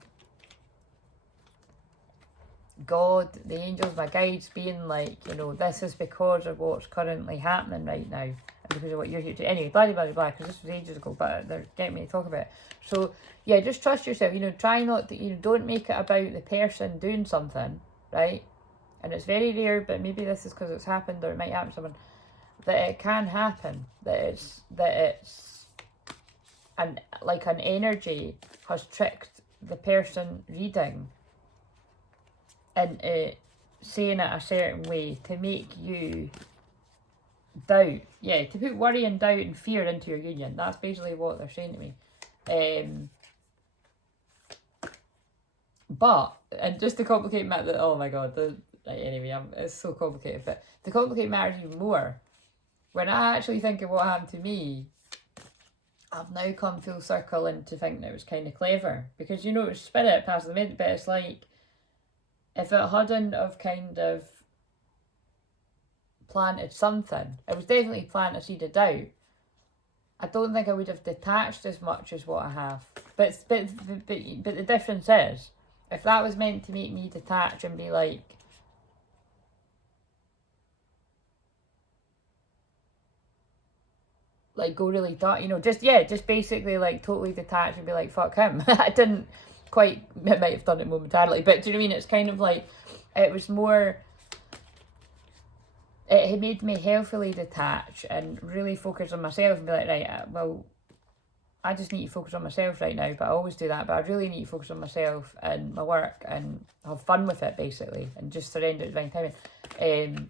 God, the angels, my guides being like, this is because of what's currently happening right now. And because of what you're here to. Anyway, blah, blah, blah, because this was ages ago, but they're getting me to talk about it. So, yeah, just trust yourself. Try not to, don't make it about the person doing something, right? And it's very rare, but maybe this is because it's happened, or it might happen to someone, that it can happen, that it's and like an energy has tricked the person reading into saying it a certain way to make you doubt. Yeah, to put worry and doubt and fear into your union. That's basically what they're saying to me. But, and just to complicate matters, oh my God, anyway, it's so complicated, but to complicate matters even more, when I actually think of what happened to me, I've now come full circle into thinking it was kind of clever, because it was spirit passing the mid, but it's like, if it hadn't have kind of planted something, it was definitely planting a seed of doubt. I don't think I would have detached as much as what I have. But the difference is, if that was meant to make me detach and be like, go really dark, just basically like totally detach and be like, fuck him. I didn't quite, it might have done it momentarily, but do you know what I mean? It's kind of like, it was more, it had made me healthily detach and really focus on myself and be like, right, well, I just need to focus on myself right now, but I always do that. But I really need to focus on myself and my work and have fun with it, basically, and just surrender to divine timing.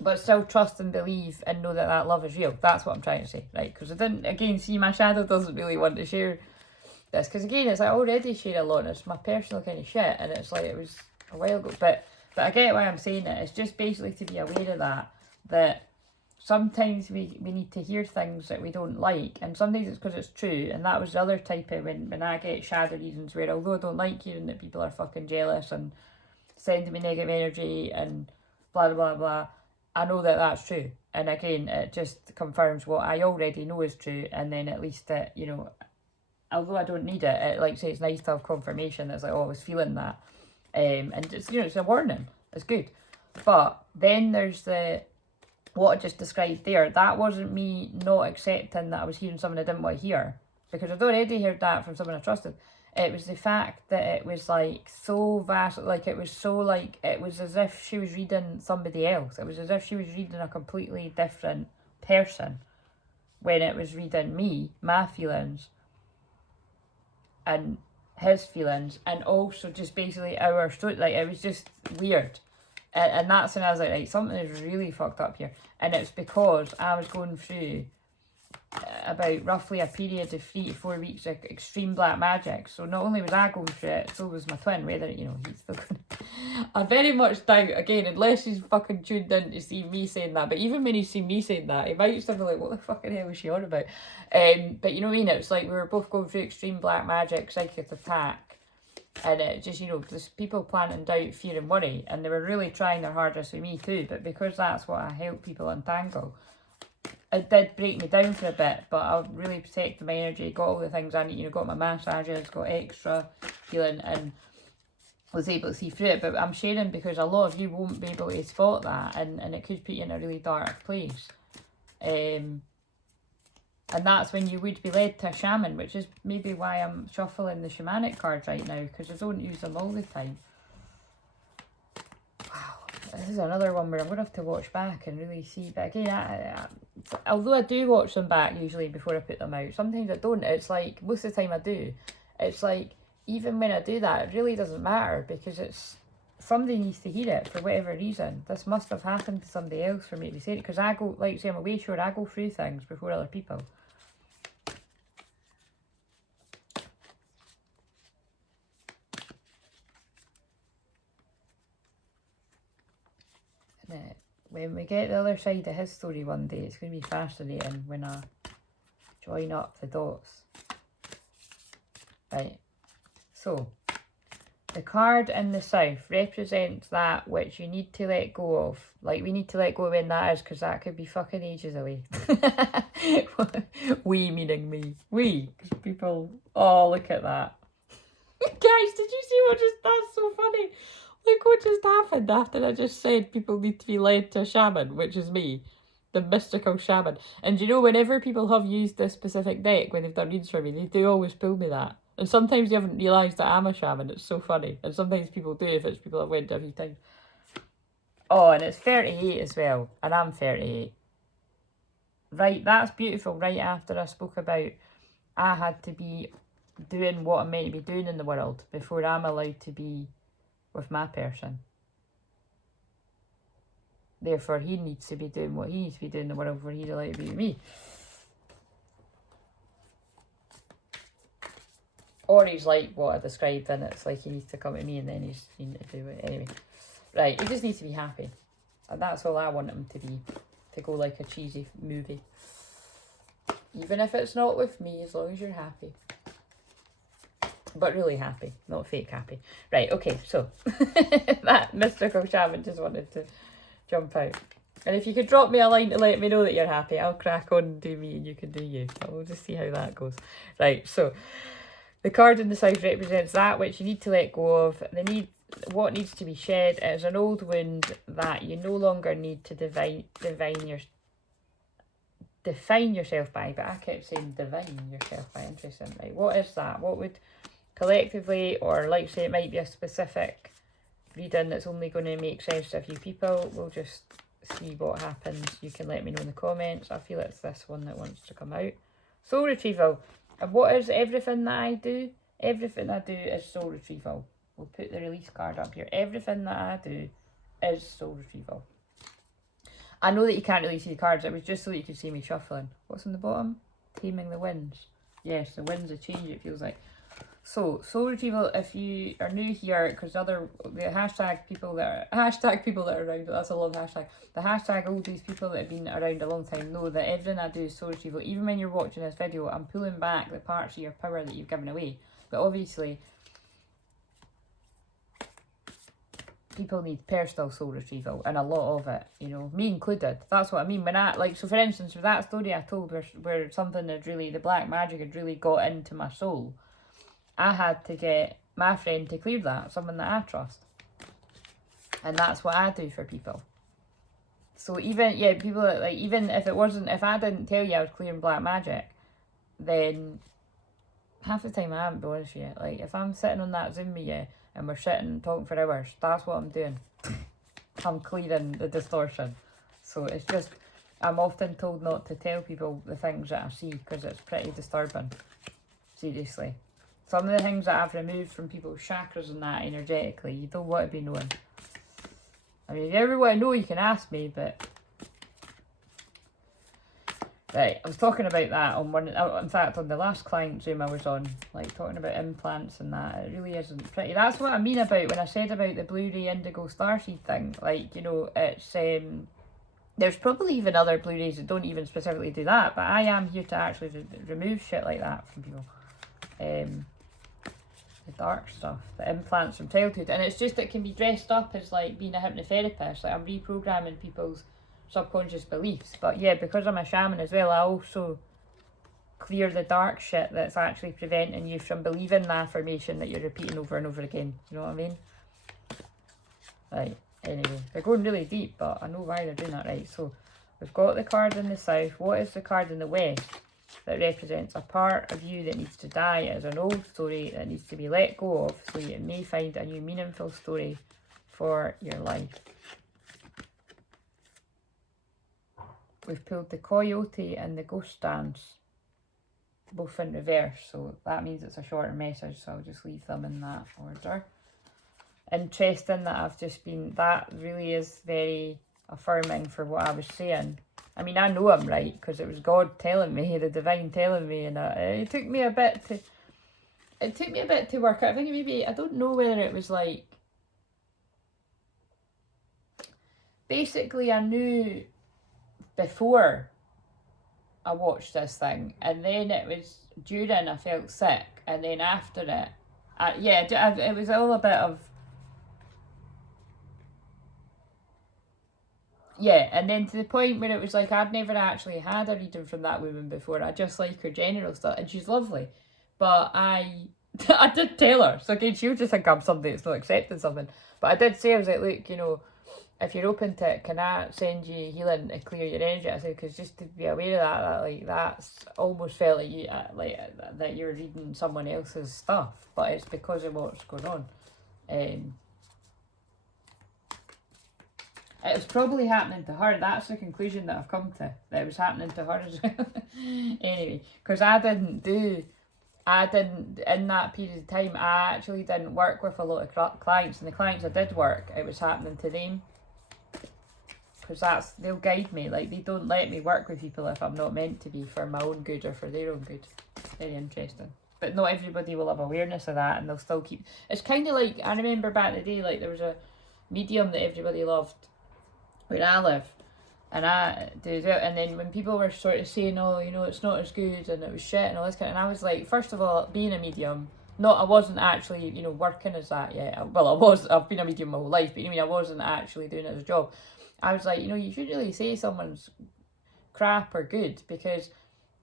But still trust and believe and know that that love is real. That's what I'm trying to say, right? Because I didn't, again, see, my shadow doesn't really want to share this. Because again, it's like, I already share a lot, and it's my personal kind of shit, and it's like, it was a while ago. But I get why I'm saying it. It's just basically to be aware of that sometimes we need to hear things that we don't like, and sometimes it's because it's true. And that was the other type of, when I get shadow readings, where although I don't like hearing that people are fucking jealous and sending me negative energy and blah, blah, blah, blah, I know that that's true. And again, it just confirms what I already know is true. And then at least that, you know, although I don't need it, like say, it's nice to have confirmation. It's like, oh, I was feeling that. And it's, you know, it's a warning. It's good. But then there's what I just described there. That wasn't me not accepting that I was hearing something I didn't want to hear, because I'd already heard that from someone I trusted. It was the fact that it was like so vast, like it was so like, it was as if she was reading somebody else. It was as if she was reading a completely different person when it was reading me, my feelings, and his feelings, and also just basically our story. Like, it was just weird. And that's when I was like, right, something is really fucked up here. And it's because I was going through about roughly a period of 3 to 4 weeks of extreme black magic. So not only was I going through it, so was my twin, whether, you know, he's still going I very much doubt, again, unless he's fucking tuned in to see me saying that, but even when he's seen me saying that, he might still be like, what the fucking hell is she on about? But you know what I mean? It was like we were both going through extreme black magic, psychic attack, and it just, you know, just people planting doubt, fear and worry, and they were really trying their hardest with me too. But because that's what I help people untangle, it did break me down for a bit, but I really protected my energy, got all the things I need, you know, got my massages, got extra healing, and was able to see through it. But I'm sharing because a lot of you won't be able to spot that, and it could put you in a really dark place. And that's when you would be led to a shaman, which is maybe why I'm shuffling the shamanic cards right now, because I don't use them all the time. Wow, this is another one where I'm going to have to watch back and really see. But again, although I do watch them back usually before I put them out, sometimes I don't. It's like, most of the time I do. It's like, even when I do that, it really doesn't matter, because it's, somebody needs to hear it for whatever reason. This must have happened to somebody else for me to say it, because I go, like say, I'm away sure I go through things before other people. And when we get the other side of his story one day, it's going to be fascinating when I join up the dots. Right. So, the card in the south represents that which you need to let go of. Like, we need to let go of when that is, because that could be fucking ages away. We meaning me. We. Because people, oh, look at that. Guys, did you see what just, that's so funny. Look what just happened after I just said people need to be led to a shaman, which is me. The mystical shaman. And you know, whenever people have used this specific deck, when they've done reads for me, they do always pull me that. And sometimes you haven't realised that I'm a shaman. It's so funny. And sometimes people do if it's people I've went to a few times. Oh, and it's 38 as well. And I'm 38. Right, that's beautiful. Right after I spoke about I had to be doing what I'm meant to be doing in the world before I'm allowed to be with my person. Therefore, he needs to be doing what he needs to be doing in the world before he's allowed to be with me. Or he's like what I described, and it's like he needs to come to me and then he's needs to do it. Anyway, right, he just needs to be happy. And that's all I want him to be. To go like a cheesy movie. Even if it's not with me, as long as you're happy. But really happy, not fake happy. Right, okay, so that mystical shaman just wanted to jump out. And if you could drop me a line to let me know that you're happy, I'll crack on and do me and you can do you. But we'll just see how that goes. Right, so the card in the south represents that which you need to let go of. What needs to be shed is an old wound that you no longer need to define yourself by. But I kept saying divine yourself by. Interesting, right? What is that? What would collectively, or like say it might be a specific reading that's only going to make sense to a few people. We'll just see what happens. You can let me know in the comments. I feel it's this one that wants to come out. Soul retrieval. And what is everything that I do? Everything I do is soul retrieval. We'll put the release card up here. Everything that I do is soul retrieval. I know that you can't really see the cards. It was just so that you could see me shuffling. What's on the bottom? Taming the winds. Yes, the winds of change, it feels like. So, soul retrieval, if you are new here, because the hashtag people that are around, that's a long hashtag. The hashtag all these people that have been around a long time know that everything I do is soul retrieval. Even when you're watching this video, I'm pulling back the parts of your power that you've given away. But obviously, people need personal soul retrieval, and a lot of it, you know, me included. That's what I mean. When so for instance, with that story I told where something had really, the black magic had really got into my soul, I had to get my friend to clear that, someone that I trust. And that's what I do for people. So even, yeah, people that, like, even if I didn't tell you I was clearing black magic, then half the time I haven't, be honest with you. Like, if I'm sitting on that Zoom with you and we're sitting talking for hours, that's what I'm doing. I'm clearing the distortion. So it's just, I'm often told not to tell people the things that I see because it's pretty disturbing. Seriously. Some of the things that I've removed from people's chakras and that energetically, you don't want to be knowing. I mean, if you ever want to know, you can ask me, but... Right, I was talking about that on one... In fact, on the last client Zoom I was on, like, talking about implants and that. It really isn't pretty. That's what I mean about when I said about the Blu-ray Indigo Starseed thing. Like, you know, it's... there's probably even other Blu-rays that don't even specifically do that, but I am here to actually remove shit like that from people. The dark stuff, the implants from childhood, and it's just, it can be dressed up as like being a hypnotherapist, like I'm reprogramming people's subconscious beliefs. But yeah, because I'm a shaman as well, I also clear the dark shit that's actually preventing you from believing the affirmation that you're repeating over and over again. You know what I mean? Right, anyway, they're going really deep, but I know why they're doing that. Right, so we've got the card in the south. What is the card in the west? That represents a part of you that needs to die. It is an old story that needs to be let go of so you may find a new meaningful story for your life. We've pulled the coyote and the ghost dance, both in reverse, so that means it's a shorter message, so I'll just leave them in that order. Interesting that I've just been, that really is very affirming for what I was saying. I mean, I know I'm right, because it was God telling me, the divine telling me, and it took me a bit to work out. I think maybe, I don't know whether it was like, basically I knew before I watched this thing, and then it was during I felt sick, and then after it, it was all a bit of, yeah, and then to the point where it was like I'd never actually had a reading from that woman before. I just like her general stuff, and she's lovely. But I did tell her, so again, she'll just think I'm somebody that's not accepting something. But I did say, I was like, look, you know, if you're open to it, can I send you healing to clear your energy? I said, because just to be aware of that like, that's almost felt like you, that you're reading someone else's stuff, but it's because of what's going on. It was probably happening to her. That's the conclusion that I've come to. That it was happening to her as well. Anyway, because in that period of time, I actually didn't work with a lot of clients. And the clients I did work, it was happening to them. Because they'll guide me. Like, they don't let me work with people if I'm not meant to be for my own good or for their own good. Very interesting. But not everybody will have awareness of that, and they'll still keep... It's kind of like, I remember back in the day, like, there was a medium that everybody loved where I live, and I do as well. And then when people were sort of saying, oh, you know, it's not as good and it was shit and all this kind of, and I was like, first of all, being a medium, I wasn't actually, you know, working as that yet. Well, I've been a medium my whole life, but I mean, I wasn't actually doing it as a job. I was like, you know, you shouldn't really say someone's crap or good, because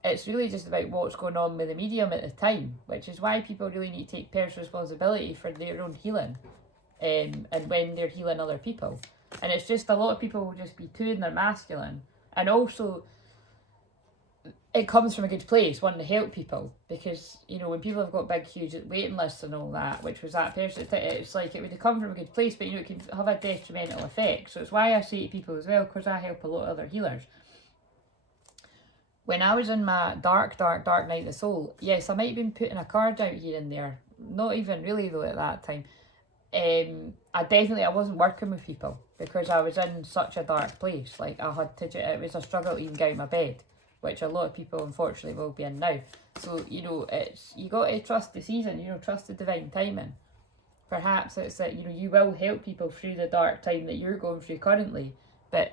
it's really just about what's going on with the medium at the time, which is why people really need to take personal responsibility for their own healing, and when they're healing other people. And it's just, a lot of people will just be too in their masculine. And also, it comes from a good place, wanting to help people, because, you know, when people have got big, huge waiting lists and all that, which was that person, it's like it would have come from a good place, but, you know, it can have a detrimental effect. So it's why I say to people as well, because I help a lot of other healers. When I was in my dark night of the soul, yes, I might have been putting a card out here and there, not even really though at that time. I wasn't working with people because I was in such a dark place. Like, it was a struggle to even get out of my bed, which a lot of people unfortunately will be in now. So, you know, you got to trust the season, you know, trust the divine timing. Perhaps it's that, you know, you will help people through the dark time that you're going through currently, but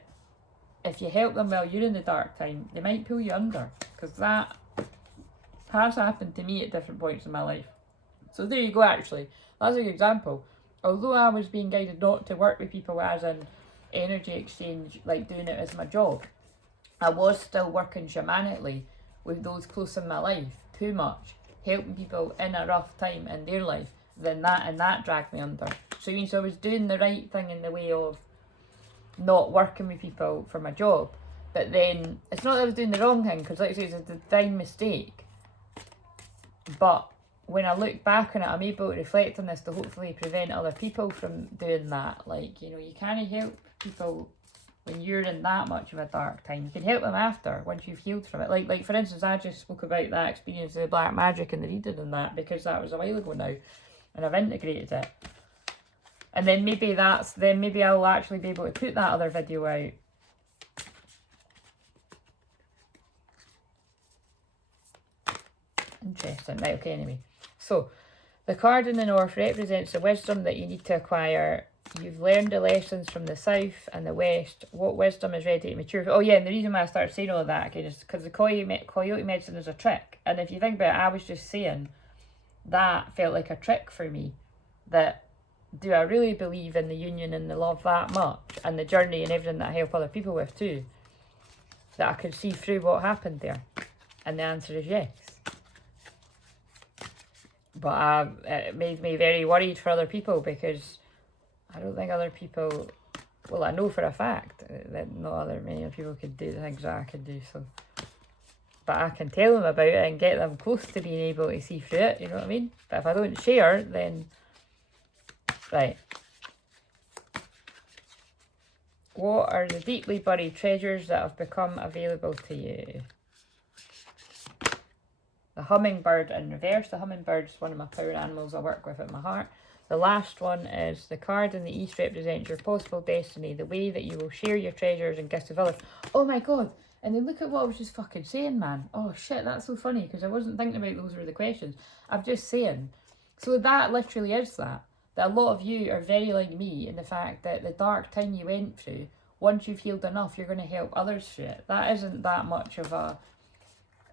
if you help them while you're in the dark time, they might pull you under, because that has happened to me at different points in my life. So there you go, actually. That's a good example. Although I was being guided not to work with people as an energy exchange, like doing it as my job, I was still working shamanically with those close in my life too much, helping people in a rough time in their life, and that dragged me under. So, you know, so I was doing the right thing in the way of not working with people for my job, but then it's not that I was doing the wrong thing, because like I say, it's a divine mistake. But when I look back on it, I'm able to reflect on this to hopefully prevent other people from doing that. Like, you know, you can't help people when you're in that much of a dark time. You can help them after, once you've healed from it. Like for instance, I just spoke about that experience of the black magic and the reading and that, because that was a while ago now, and I've integrated it. And then maybe I'll actually be able to put that other video out. Interesting. Right, okay, anyway. So, the card in the north represents the wisdom that you need to acquire. You've learned the lessons from the south and the west. What wisdom is ready to mature? Oh yeah, and the reason why I started saying all of that again is because the coyote medicine is a trick. And if you think about it, I was just saying that felt like a trick for me. That, do I really believe in the union and the love that much, and the journey and everything that I help other people with too, that I could see through what happened there? And the answer is yes. But it made me very worried for other people, because I don't think other people, well, I know for a fact that not many other people could do the things that I could do. So, but I can tell them about it and get them close to being able to see through it, you know what I mean? But if I don't share, then, right. What are the deeply buried treasures that have become available to you? The hummingbird in reverse. The hummingbird is one of my power animals I work with at my heart. The last one is the card in the east represents your possible destiny, the way that you will share your treasures and gifts with others. Oh my god. And then look at what I was just fucking saying, man. Oh shit, that's so funny, because I wasn't thinking about those were the questions. I'm just saying. So that literally is that a lot of you are very like me in the fact that the dark time you went through, once you've healed enough, you're going to help others through it. That isn't that much of a...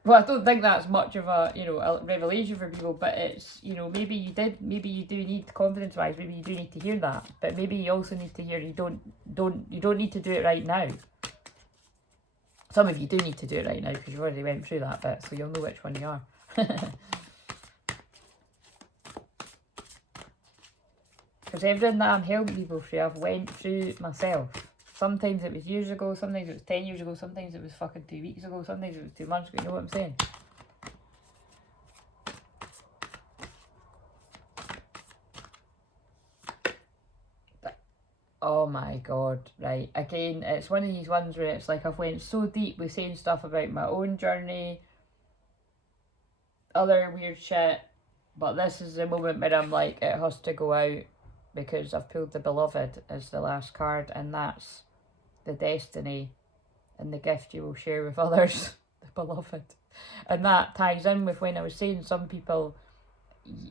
Well, I don't think that's much of a, you know, a revelation for people, but it's, you know, maybe you do need confidence-wise, maybe you do need to hear that, but maybe you also need to hear you don't need to do it right now. Some of you do need to do it right now, because you've already went through that bit, so you'll know which one you are. Because everything that I'm helping people through, I've went through myself. Sometimes it was years ago, sometimes it was 10 years ago, sometimes it was fucking 2 weeks ago, sometimes it was 2 months ago, you know what I'm saying? But, oh my god, right, again, it's one of these ones where it's like I've went so deep with saying stuff about my own journey, other weird shit, but this is the moment where I'm like, it has to go out, because I've pulled the beloved as the last card, and that's the destiny and the gift you will share with others, the beloved. And that ties in with when I was saying some people,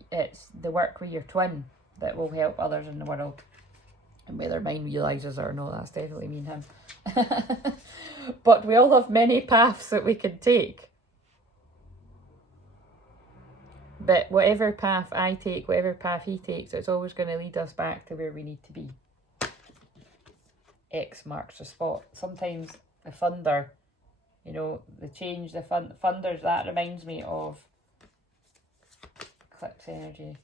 it's the work with your twin that will help others in the world. And whether mine realises it or not, that's definitely me and him. But we all have many paths that we can take. But whatever path I take, whatever path he takes, it's always going to lead us back to where we need to be. X marks the spot. Sometimes the thunder, you know, the change, the thunders, that reminds me of Eclipse energy.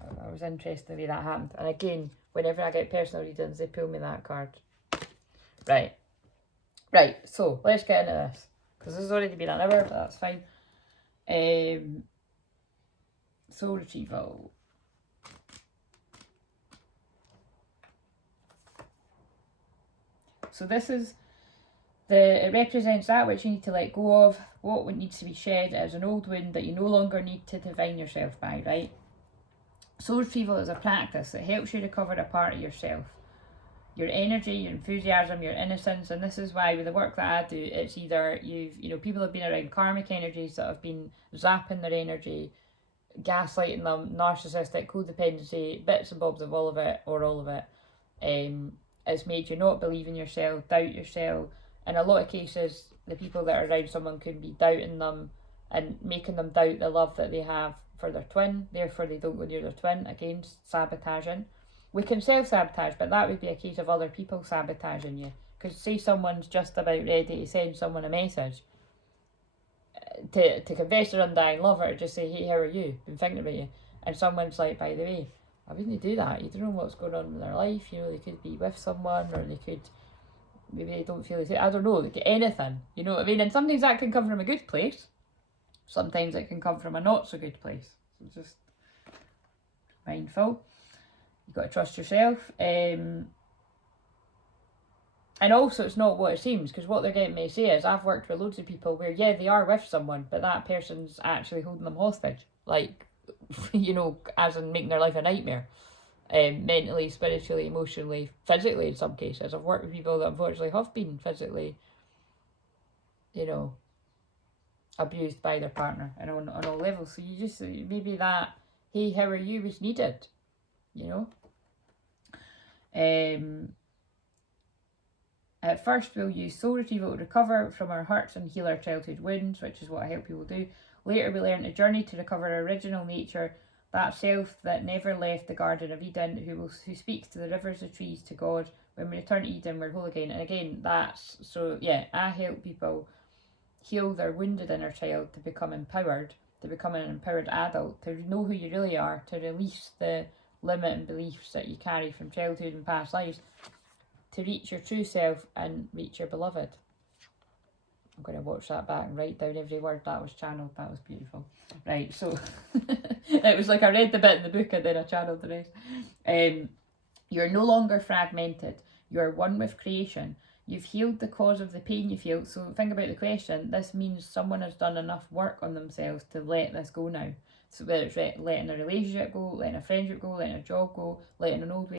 I was interested in the way that happened. And again, whenever I get personal readings, they pull me that card. Right, so let's get into this. because this has already been an hour, but that's fine. Soul retrieval. So this is it represents that which you need to let go of, what needs to be shed as an old wound that you no longer need to define yourself by, right? Soul retrieval is a practice that helps you recover a part of yourself. Your energy, your enthusiasm, your innocence, and this is why with the work that I do, it's either people have been around karmic energies that have been zapping their energy, gaslighting them, narcissistic, codependency, bits and bobs of all of it, or all of it. It's made you not believe in yourself, doubt yourself. In a lot of cases, the people that are around someone could be doubting them and making them doubt the love that they have for their twin, therefore they don't go near their twin, again, sabotaging. We can self-sabotage, but that would be a case of other people sabotaging you. Because say someone's just about ready to send someone a message to confess their undying love, or to just say, hey, how are you? Been thinking about you. And someone's like, by the way, I wouldn't do that. You don't know what's going on in their life. They could be with someone, or they could, maybe they don't feel I don't know, they get anything. You know what I mean? And sometimes that can come from a good place. Sometimes it can come from a not so good place. So just mindful. You've got to trust yourself. And also it's not what it seems, because what they're getting me to say is I've worked with loads of people where, yeah, they are with someone, but that person's actually holding them hostage. Like, as in making their life a nightmare. Mentally, spiritually, emotionally, physically in some cases. I've worked with people that unfortunately have been physically, abused by their partner and on all levels. So you just, maybe that, hey, how are you, was needed, At first, we'll use soul retrieval to recover from our hurts and heal our childhood wounds, which is what I help people do. Later, we learn a journey to recover our original nature, that self that never left the Garden of Eden, who speaks to the rivers, the trees, to God. When we return to Eden, we're whole again. And again, that's, so yeah, I help people heal their wounded inner child to become empowered, to become an empowered adult, to know who you really are, to release the limiting beliefs that you carry from childhood and past lives, to reach your true self and reach your beloved. I'm going to watch that back and write down every word that was channeled. That was beautiful. Right, so it was like I read the bit in the book and then I channeled the rest. You're no longer fragmented. You are one with creation. You've healed the cause of the pain you feel. So think about the question. This means someone has done enough work on themselves to let this go now. So whether it's letting a relationship go, letting a friendship go, letting a job go, letting an old way